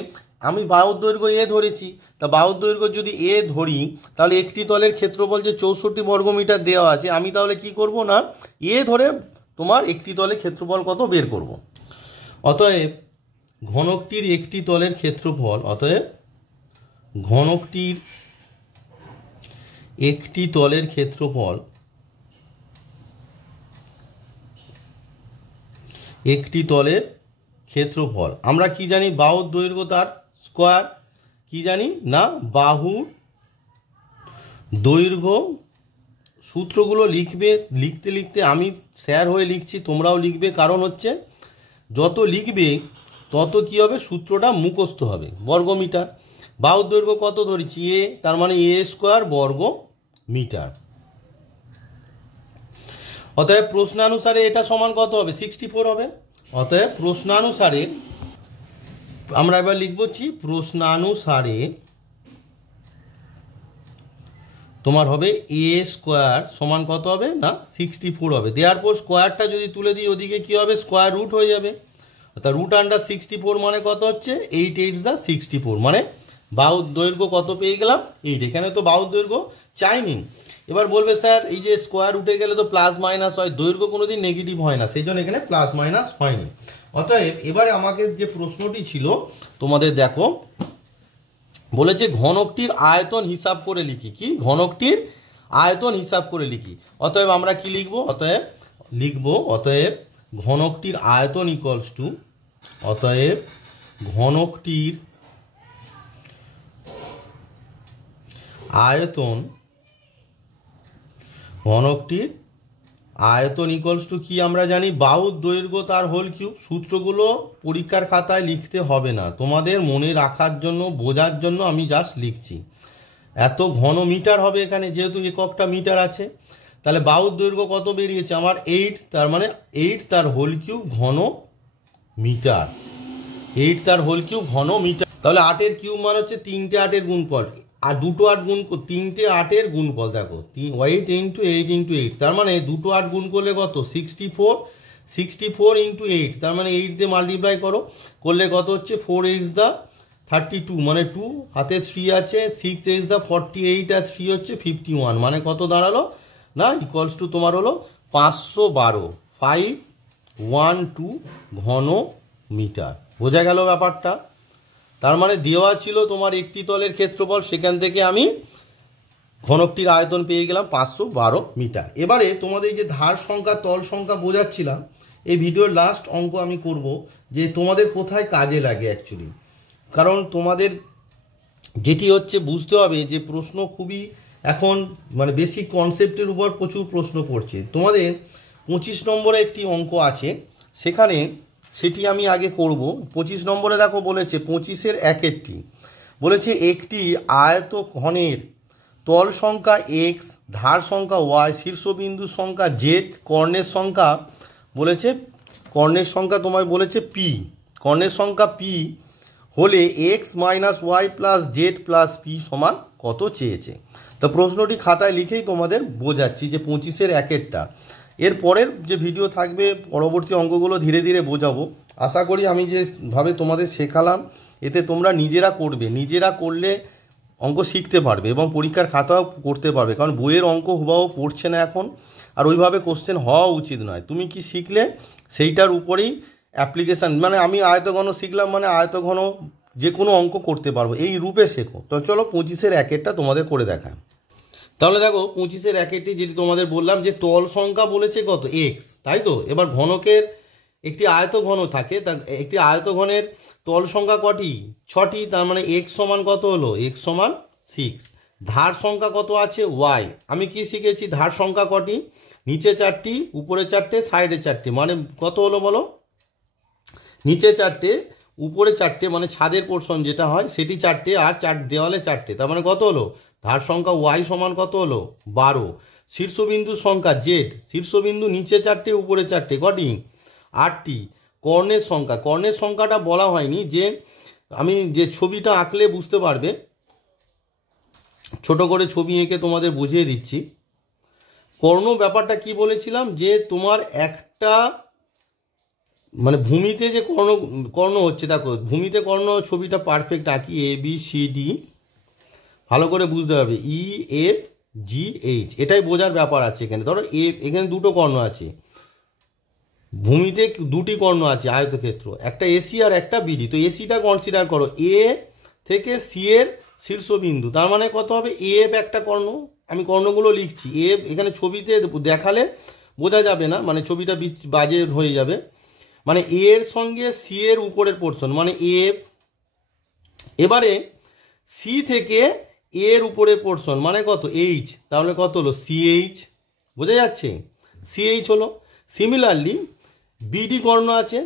আমি বাহুর দৈর্ঘ্য a ধরেছি, তা বাহুর দৈর্ঘ্য যদি a ধরি, তাহলে একটি তলের ক্ষেত্রফল যে 64 বর্গমিটার দেওয়া আছে, আমি তাহলে কি করব না a ধরে তোমার একটি তলের ক্ষেত্রফল কত বের করব। অতএব ঘনকটির একটি তলের ক্ষেত্রফল, একটি তলের ক্ষেত্রফল আমরা কি জানি, বাহুর দৈর্ঘ্য তার স্কোয়ার। কি জানি না, বাহুর দৈর্ঘ্য সূত্রগুলো লিখবে, লিখতে লিখতে আমি স্যার হয়ে লিখছি, তোমরাও লিখবে, কারণ হচ্ছে যত লিখবে তত কি হবে, সূত্রটা মুখস্থ হবে। বর্গমিটার, বাহুর দৈর্ঘ্য কত ধরেছি এ, তার মানে এ স্কোয়ার বর্গ মিটার। অতএব প্রশ্নানুসারে এটা সমান কত হবে, 64 হবে। অতএব প্রশ্নানুসারে আমরা এবার লিখবছি, প্রশ্নানুসারে তোমার হবে এ স্কোয়ার সমান কত হবে না 64 হবে। দেওয়ার পর স্কোয়ারটা যদি তুলে দিই ওদিকে কি হবে, স্কোয়ার রুট হয়ে যাবে। অর্থাৎ রুট আন্ডার 64 মানে কত হচ্ছে 8 8 যা 64, মানে বাহুর দৈর্ঘ্য কত পেয়ে গেলাম 8। এখানে তো বাহুর দৈর্ঘ্য চাইনি। এবার বলবে স্যার এই যে স্কোয়ার উঠে গেলে তো প্লাস মাইনাস হয়, দৈর্ঘ্য কোনোদিন নেগেটিভ হয় না, সেই জন্য এখানে প্লাস মাইনাস হয়নি। অতএব এবারে আমাকে যে প্রশ্নটি ছিল তোমাদের দেখো, বলেছে ঘনকটির আয়তন হিসাব করে লিখি। কি, ঘনকটির আয়তন হিসাব করে লিখি। অতএব আমরা কি লিখব, অতএব ঘনকটির আয়তন ইকুয়ালস টু, অতএব ঘনকটির আয়তন ইকুয়ালস টু কি আমরা জানি, বাহুর দৈর্ঘ্য তার হোল কিউব। সূত্রগুলো পরীক্ষার খাতায় লিখতে হবে না, তোমাদের মনে রাখার জন্য, বোঝার জন্য আমি জাস্ট লিখছি। এত ঘন মিটার হবে এখানে, যেহেতু এককটা মিটার আছে, তাহলে বাহুর দৈর্ঘ্য কত বেরিয়েছে আমার 8, তার মানে 8 তার হোল কিউব ঘন মিটার, 8 তার হোল কিউব ঘন মিটার। তাহলে 8-এর কিউব মানে হচ্ছে 3টে 8-এর গুণফল, আর 2টো 8 গুণ, 3টে 8-এর গুণফল দেখো 8 ইন্টু 8 ইন্টু 8, তার মানে 2টো 8 গুণ করলে কত 64 ইন্টু 8, তার মানে 8 দিয়ে মাল্টিপ্লাই করলে কত হচ্ছে 4 8 দা 32, মানে 2 হাতে 3 আছে, 6 8 দা 48 আর 3 হচ্ছে 51, মানে কত দাঁড়ালো না ইকুয়ালস টু তোমার হলো 512 ঘন মিটার। বোঝা গেল ব্যাপারটা? তার মানে দেওয়া ছিল তোমার একটি তলের ক্ষেত্রফল, সেখান থেকে আমি ঘনকটির আয়তন পেয়ে গেলাম 512 মিটার। এবারে তোমাদের যে ধার সংখ্যা তল সংখ্যা বোঝাচ্ছিলাম, এই ভিডিওর লাস্ট অঙ্ক আমি করব যে তোমাদের কোথায় কাজে লাগে অ্যাকচুয়ালি। কারণ তোমাদের যেটি হচ্ছে বুঝতে হবে যে প্রশ্ন খুবই এখন মানে বেসিক কনসেপ্টের উপর প্রচুর প্রশ্ন পড়ছে। তোমাদের 25 নম্বরে একটি অঙ্ক আছে, সেখানে সেটি আমি আগে করব। 25 নম্বরে দেখো বলেছে 25-এর 1-এরটি বলেছে একটি আয়ত ঘনের তল সংখ্যা x, ধার সংখ্যা y, শীর্ষবিন্দুর সংখ্যা z, কর্ণের সংখ্যা বলেছে, কর্ণের সংখ্যা তোমায় বলেছে p, কর্ণের সংখ্যা p হলে x minus Y plus Z plus P সমান কত চেয়েছে। তো প্রশ্নটি খাতায় লিখেই তোমাদের বোঝাচ্ছি যে 25-এর 1-এরটা। এর পরের যে ভিডিও থাকবে পরবর্তী অঙ্কগুলো ধীরে ধীরে বোঝাবো। আশা করি আমি যেভাবে তোমাদের শেখালাম এতে তোমরা নিজেরা করবে, নিজেরা করলে অঙ্ক শিখতে পারবে এবং পরীক্ষার খাতাও করতে পারবে। কারণ বইয়ের অঙ্ক হুবাহু পড়ছে না এখন, আর ওইভাবে কোশ্চেন হওয়া উচিত নয়। তুমি কি শিখলে সেইটার উপরেই অ্যাপ্লিকেশান, মানে আমি আয়তঘন শিখলাম মানে আয়তঘন যে কোনো অঙ্ক করতে পারবো, এই রূপে শেখো। তো চলো 25-এর 1-এরটা তোমাদের করে দেখায়। তাহলে দেখো 25-এর 1-এরটি যেটি তোমাদের বললাম যে তল সংখ্যা বলেছে কত x, তাই তো। এবার ঘনকের একটি আয়তঘন থাকে, তা একটি আয়তঘনের তল সংখ্যা কটি, 6টি, তার মানে x সমান কত হলো, x সমান 6। ধার সংখ্যা কত আছে y, আমি কি শিখেছি ধার সংখ্যা কটি, নিচে 4টি উপরে 4টে সাইডে 4টে, মানে কত হলো বলো, নিচে 4টে উপরে 4টে, মানে ছাদের পোর্শন যেটা হয় সেটি 4টে, আর দেওয়ালে 4টে, তার মানে কত হলো ধার সংখ্যা y সমান কত হলো 12। শীর্ষবিন্দুর সংখ্যা z, শীর্ষবিন্দু নিচে 4টে উপরে 4টে, কটি 8টি। কর্ণের সংখ্যা, কর্ণের সংখ্যাটা বলা হয়নি, যে আমি যে ছবিটা আঁকলে বুঝতে পারবে, ছোট করে ছবি এঁকে তোমাদের বুঝিয়ে দিচ্ছি। কর্ণ ব্যাপারটা কি বলেছিলাম, যে তোমার একটা মানে ভূমিতে যে কর্ণ হচ্ছে, দেখো ভূমিতে কর্ণ ছবিটা পারফেক্ট আঁকি, এ বি সি ডি ভালো করে বুঝতে পারবে, ই এফ জি এইচ, এটাই বোঝার ব্যাপার আছে এখানে। ধরো এখানে দুটো কর্ণ আছে, ভূমিতে দুটি কর্ণ আছে আয়তক্ষেত্র, একটা এসি আর একটা বিডি। তো এসিটা কনসিডার করো, এ থেকে সি এর শীর্ষবিন্দু, তার মানে কত হবে এফ একটা কর্ণ। আমি কর্ণগুলো লিখছি, এফ এখানে ছবিতে দেখালে বোঝা যাবে না, মানে ছবিটা বাজে হয়ে যাবে। মানে এর সঙ্গে সি এর উপরের পোর্শন মানে এফ, এবারে সি থেকে এর উপরের পোর্শন মানে কত এইচ, তাহলে কত হলো সিএইচ, বোঝা যাচ্ছে? সিএইচ হলো। সিমিলারলি বিডি কর্ণ আছে,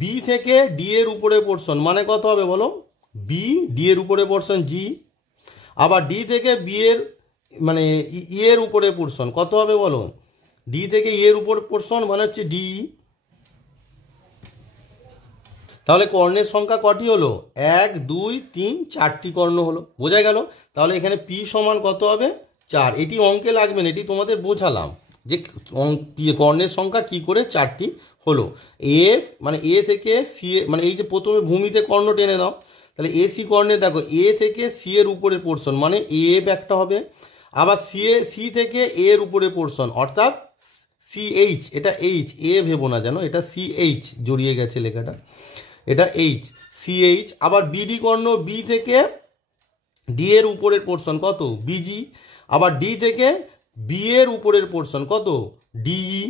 বি থেকে ডি এর উপরে পোর্শন মানে কত হবে বলো? বি, ডি এর উপরে পোর্শন জি, আবার ডি থেকে বি এর মানে ই এর উপরে পোর্শন কত হবে বলো? ডি থেকে ই এর উপর পোর্শন মানে হচ্ছে ডি। তাহলে কর্ণের সংখ্যা কটি হলো? 1 2 3 4টি কর্ণ হলো। বোঝা গেল? তাহলে এখানে পি সমান কত হবে? 4। এটি অঙ্কে লাগবে না, এটি তোমাদের বোঝালাম যে কর্ণের সংখ্যা কি করে 4টি হলো। এফ মানে এ থেকে সি মানে এই যে প্রথমে ভূমিতে কর্ণ টেনে দাও, তাহলে এসি কর্ণে দেখো এ থেকে সি এর উপরের পোর্শন মানে এফ একটা হবে, আবার সি থেকে এ এর উপরে পোর্শন অর্থাৎ সিএইচ, এটা এইচ, এ ভেবো না যেন, এটা সিএইচ জড়িয়ে গেছে লেখাটা, এটা এইচ, সিএইচ। আবার বিডি কর্ণ বি থেকে ডি এর উপরের পোর্শন কত? বিজি, আবার ডি থেকে বি এর উপরের পোর্শন কত? ডিই।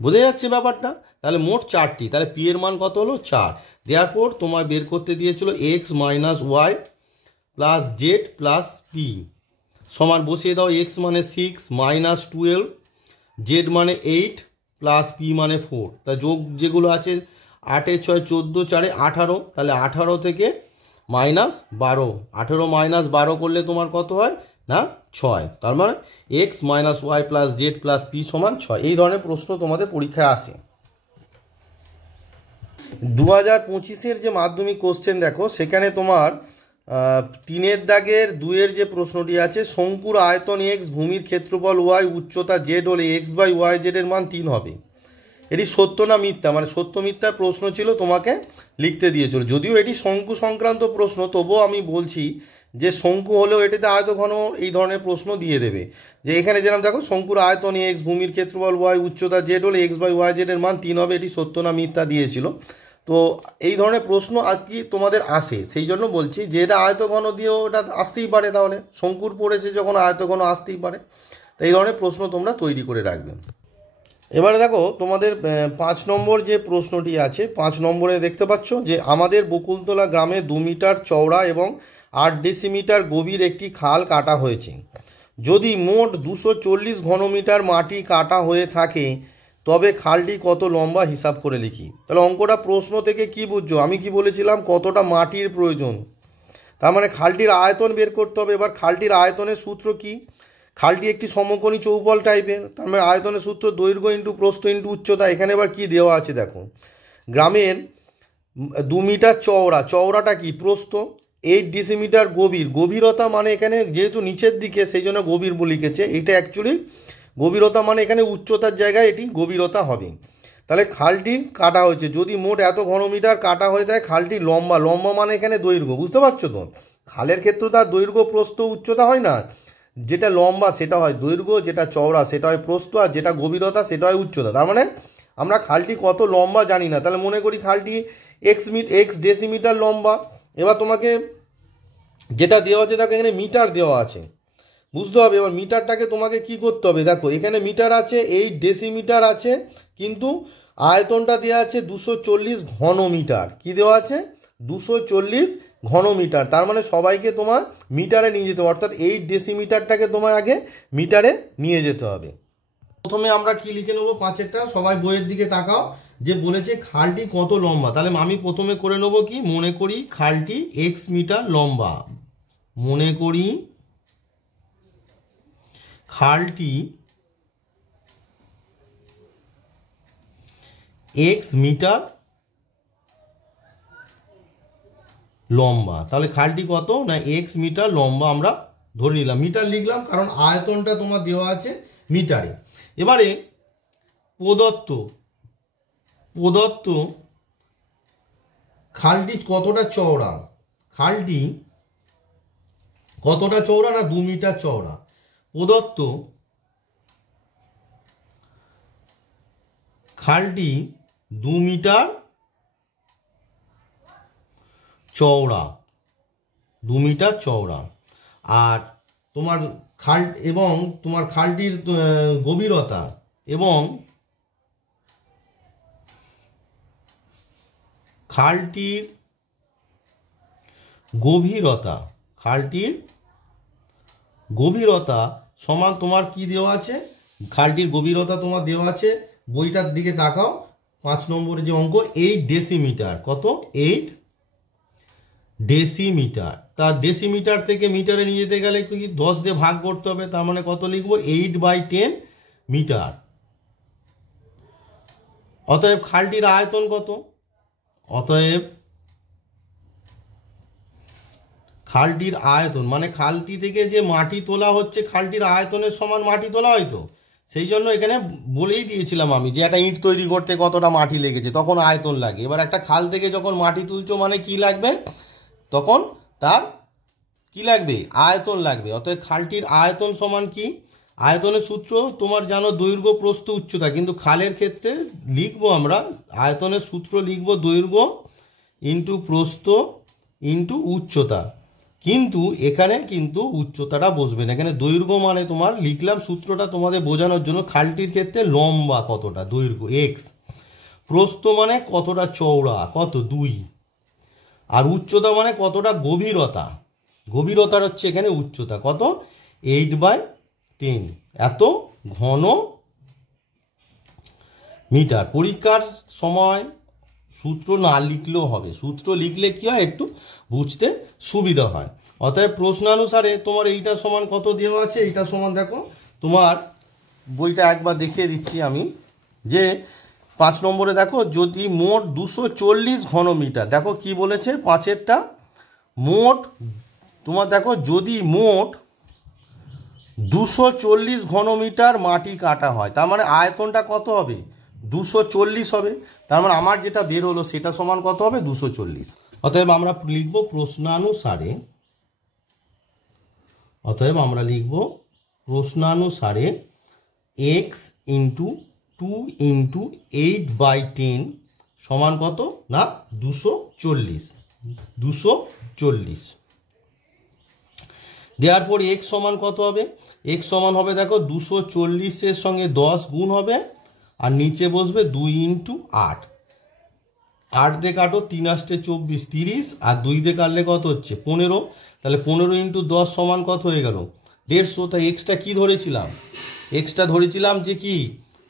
বোঝা যাচ্ছে ব্যাপারটা? তাহলে মোট 4টি, তাহলে পি এর মান কত হলো? 4। দেয়ারফর তোমায় বের করতে দিয়েছিল X minus Y plus Z plus P সমান বসিয়ে দাও। এক্স মানে 6 মাইনাস 12, জেড মানে 8 প্লাস পি মানে 4। তা যোগ যেগুলো আছে 8 6 14 4 18, তাহলে 18 থেকে মাইনাস 12, 18 মাইনাস 12 করলে তোমার কত হয় না? 6। তার মানে X minus Y plus Z plus P সমান 6। এই ধরনের প্রশ্ন তোমাদের পরীক্ষায় আসে। 2025-এর যে মাধ্যমিক কোশ্চেন দেখো, সেখানে তোমার 3-এর দাগের 2-এর যে প্রশ্নটি আছে, শঙ্কুর আয়তন এক্স, ভূমির ক্ষেত্রফল ওয়াই, উচ্চতা জেড হলে এক্স বাই ওয়াই জেডের মান 3 হবে। এটি সত্য না মিথ্যা, মানে সত্য মিথ্যার প্রশ্ন ছিল, তোমাকে লিখতে দিয়েছিল। যদিও এটি শঙ্কু সংক্রান্ত প্রশ্ন, তবুও আমি বলছি যে শঙ্কু হলেও এটিতে আয়তঘন এই ধরনের প্রশ্ন দিয়ে দেবে। যে এখানে যেরকম দেখো শঙ্কুর আয়তন এক্স, ভূমির ক্ষেত্রফল ওয়াই, উচ্চতা জেড হলে এক্স বাই ওয়াই জেডের মান 3 হবে, এটি সত্য না মিথ্যা দিয়েছিল। তো এই ধরনের প্রশ্ন আর কি তোমাদের আসে, সেই জন্য বলছি যে এটা আয়তঘন দিয়েও ওটা আসতেই পারে, তাহলে শঙ্কুর পড়েছে যখন আয়তঘন আসতেই পারে। তো এই ধরনের প্রশ্ন তোমরা তৈরি করে রাখবে। এবারে দেখো তোমাদের 5 নম্বর যে প্রশ্নটি আছে, 5 নম্বরে দেখতে পাচ্ছ যে আমাদের বকুলতলা গ্রামে 2 মিটার চওড়া এবং 8 ডেসিমিটার গভীর একটি খাল কাটা হয়েছে। যদি মোট 240 ঘনমিটার মাটি কাটা হয়ে থাকে তবে খালটি কত লম্বা হিসাব করে লিখি। তাহলে অঙ্কটা প্রশ্ন থেকে কি বুঝছো? আমি কি বলেছিলাম? কতটা মাটির প্রয়োজন, তার মানে খালটির আয়তন বের করতে হবে। এবার খালটির আয়তনের সূত্র কি? খালটি একটি সমকোণী চৌপল টাইপের, তার মানে আয়তনের সূত্র দৈর্ঘ্য ইন্টু প্রস্থ ইন্টু উচ্চতা। এখানে এবার কি দেওয়া আছে দেখো, গ্রামের 2 মিটার চওড়া, চওড়াটা কি? প্রস্থ। 8 ডেসিমিটার গভীর, গভীরতা মানে এখানে যেহেতু নিচের দিকে সেই জন্য গভীর লিখেছে, এটা অ্যাকচুয়ালি গভীরতা মানে এখানে উচ্চতার জায়গায় এটি গভীরতা হবে। তাহলে খালটি কাটা হয়েছে, যদি মোট এত ঘনমিটার কাটা হয়ে যায়, খালটি লম্বা, লম্বা মানে এখানে দৈর্ঘ্য, বুঝতে পারছো তো? খালের ক্ষেত্রে তার দৈর্ঘ্য প্রস্থ উচ্চতা হয় না, যেটা লম্বা সেটা হয় দৈর্ঘ্য, যেটা চওড়া সেটা হয় প্রস্থ, আর যেটা গভীরতা সেটা হয় উচ্চতা। তার মানে আমরা খালটি কত লম্বা জানি না, তাহলে মনে করি খালটি এক্স ডেসিমিটার লম্বা। এবার তোমাকে যেটা দেওয়া আছে দেখো, এখানে মিটার দেওয়া আছে, বুঝতে হবে। এবার মিটারটাকে তোমাকে কি করতে হবে, দেখো এখানে মিটার আছে, 8 ডেসিমিটার আছে, কিন্তু আয়তনটা দেওয়া আছে 240 ঘনমিটার। কি দেওয়া আছে? 240 ঘনমিটার। তার মানে সবাইকে তোমার মিটারে নিয়ে যেতে হবে, অর্থাৎ 8 ডেসিমিটারটাকে তোমার আগে মিটারে নিয়ে যেতে হবে। প্রথমে আমরা কি লিখে নেবো 5-এরটা, সবাই বইয়ের দিকে তাকাও, যে বলেছে খালটি কত লম্বা। তাহলে আমি প্রথমে করে নেবো কি, মনে করি খালটি এক্স মিটার লম্বা, মনে করি খালটি এক্স মিটার লম্বা। তাহলে খালটি কত না এক্স মিটার লম্বা আমরা ধরে নিলাম, মিটার লিখলাম কারণ আয়তনটা তোমার দেওয়া আছে মিটারে। এবারে প্রদত্ত খালটি কতটা চওড়া, খালটি কতটা চওড়া না 2 মিটার চওড়া। প্রদত্ত খালটি 2 মিটার চওড়া, 2 মিটার চওড়া। আর তোমার খাল এবং তোমার খালটির গভীরতা এবং খালটির গভীরতা সমান তোমার কি দেওয়া আছে খালটির গভীরতা তোমার দেওয়া আছে, বইটার দিকে তাকাও, 5 নম্বরের যে অঙ্ক 8 ডেসিমিটার। কত? 8 ডেসিমিটার। তার ডেসিমিটার থেকে মিটারে নিয়ে যেতে গেলে কি 10 দিয়ে ভাগ করতে হবে, তার মানে কত লিখবো? 8/10 মিটার। অতএব খালটির আয়তন কত? অতএব খালটির আয়তন মানে খালটি থেকে যে মাটি তোলা হচ্ছে খালটির আয়তনের সমান মাটি তোলা হয়তো, সেই জন্য এখানে বলেই দিয়েছিলাম আমি যে একটা ইট তৈরি করতে কতটা মাটি লেগেছে, তখন আয়তন লাগে। এবার একটা খাল থেকে যখন মাটি তুলছো মানে কি লাগবে? তখন তার কি লাগবে? আয়তন লাগবে। অতএব খালটির আয়তন সমান কি? আয়তনের সূত্র তোমার জানো, দৈর্ঘ্য প্রস্থ উচ্চতা, কিন্তু খালের ক্ষেত্রে লিখবো আমরা আয়তনের সূত্র লিখবো দৈর্ঘ্য ইন্টু প্রস্থ ইন্টু উচ্চতা, কিন্তু এখানে কিন্তু উচ্চতাটা বসবে না, এখানে দৈর্ঘ্য মানে তোমার লিখলাম সূত্রটা তোমাদের বোঝানোর জন্য। খালটির ক্ষেত্রে লম্বা কতটা, দৈর্ঘ্য এক্স, প্রস্থ মানে কতটা চওড়া, কত 2, আর উচ্চতা মানে কতটা গভীরতা, গভীরতার হচ্ছে এখানে উচ্চতা কত? 8/10, এত ঘন মিটার। পরীক্ষার সময় সূত্র না লিখলেও হবে, সূত্র লিখলে কি হয় একটু বুঝতে সুবিধা হয়। অতএব প্রশ্নানুসারে তোমার এইটা সমান কত দেওয়া আছে? এইটা সমান দেখো তোমার বইটা একবার দেখিয়ে দিচ্ছি আমি, যে 5 নম্বরে দেখো যদি মোট 240 ঘন মিটার, দেখো কি বলেছে 5এরটা, মোট তোমার দেখো যদি মোট 240 ঘন মিটার মাটি কাটা হয়, তার মানে আয়তনটা কত হবে? 240 হবে। তার মানে আমার যেটা বের হলো সেটা সমান কত হবে? 240। অতএব আমরা লিখব প্রশ্নানুসারে, অতএব আমরা লিখব প্রশ্নানুসারে x ইন্টু 2 ইন্টু 8/10 সমান কত? না 240, 240। দেওয়ার পর x সমান কত হবে? x সমান হবে দেখো 240-এর সঙ্গে 10 গুণ হবে, আর নিচে বসবে 2 ইন্টু 8, 8 দিয়ে কাটো, 3 আসতে 24, 30, আর 2 দিয়ে কাটলে কত হচ্ছে? 15। তাহলে 15 ইন্টু 10 সমান কত হয়ে গেল? 150। তাই এক্সটা কি ধরেছিলাম? এক্সটা ধরেছিলাম যে কি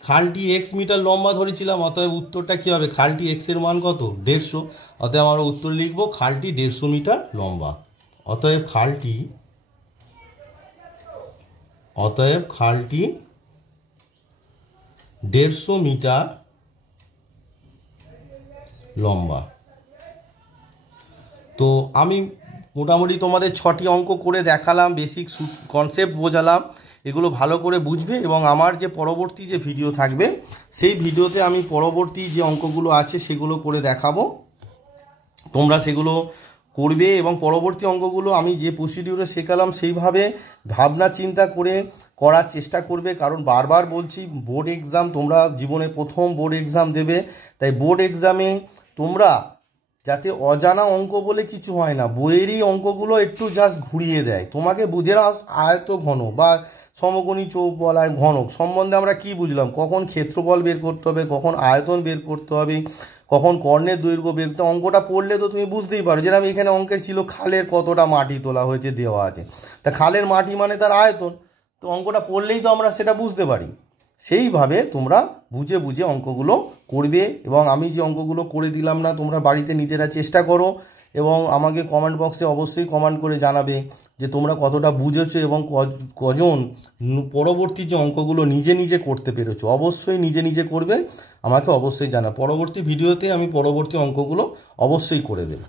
খালটি এক্স মিটার লম্বা ধরেছিলাম, অতএব উত্তরটা কি হবে? খালটি এক্স এর মান কত? 150। অতএব আমরা উত্তর লিখবো খালটি 150 মিটার লম্বা। অতএব খালটি 150 মিটার লম্বা। তো আমি মোটামুটি তোমাদের 6টি অঙ্ক করে দেখালাম, বেসিক কনসেপ্ট বোঝালাম, এগুলো ভালো করে বুঝবে। এবং আমার যে পরবর্তী যে ভিডিও থাকবে সেই ভিডিওতে আমি পরবর্তী যে অঙ্কগুলো আছে সেগুলো করে দেখাবো, তোমরা সেগুলো করবে। এবং পরবর্তী অঙ্কগুলো আমি যে প্রসিডিউরে শেখালাম সেইভাবে ভাবনা চিন্তা করে করার চেষ্টা করবে, কারণ বারবার বলছি বোর্ড এক্সাম, তোমরা জীবনে প্রথম বোর্ড এক্সাম দেবে, তাই বোর্ড এক্সামে তোমরা যাতে অজানা অঙ্ক বলে কিছু হয় না, বইয়েরই অঙ্কগুলো একটু জাস্ট ঘুরিয়ে দেয় তোমাকে বুঝে নাও। আয়ত ঘন বা সমকোণী চৌবল আর ঘনক সম্বন্ধে আমরা কি বুঝলাম, কখন ক্ষেত্রফল বের করতে হবে, কখন আয়তন বের করতে হবে, কখন কর্ণের দৈর্ঘ্য বের করতে। অঙ্কটা পড়লে তো তুমি বুঝতেই পারো, যেরকম এখানে অঙ্কের ছিল খালের কতটা মাটি তোলা হয়েছে দেওয়া আছে, তা খালের মাটি মানে তার আয়তন, তো অঙ্কটা পড়লেই তো আমরা সেটা বুঝতে পারি। সেইভাবে তোমরা বুঝে বুঝে অঙ্কগুলো করবে। এবং আমি যে অঙ্কগুলো করে দিলাম না, তোমরা বাড়িতে নিজেরা চেষ্টা করো এবং আমাকে কমেন্ট বক্সে অবশ্যই কমেন্ট করে জানাবে যে তোমরা কতটা বুঝেছো এবং কজন পরবর্তী যে অঙ্কগুলো নিজে নিজে করতে পেরেছো। অবশ্যই নিজে নিজে করবে, আমাকে অবশ্যই জানা। পরবর্তী ভিডিওতে আমি পরবর্তী অঙ্কগুলো অবশ্যই করে দেব।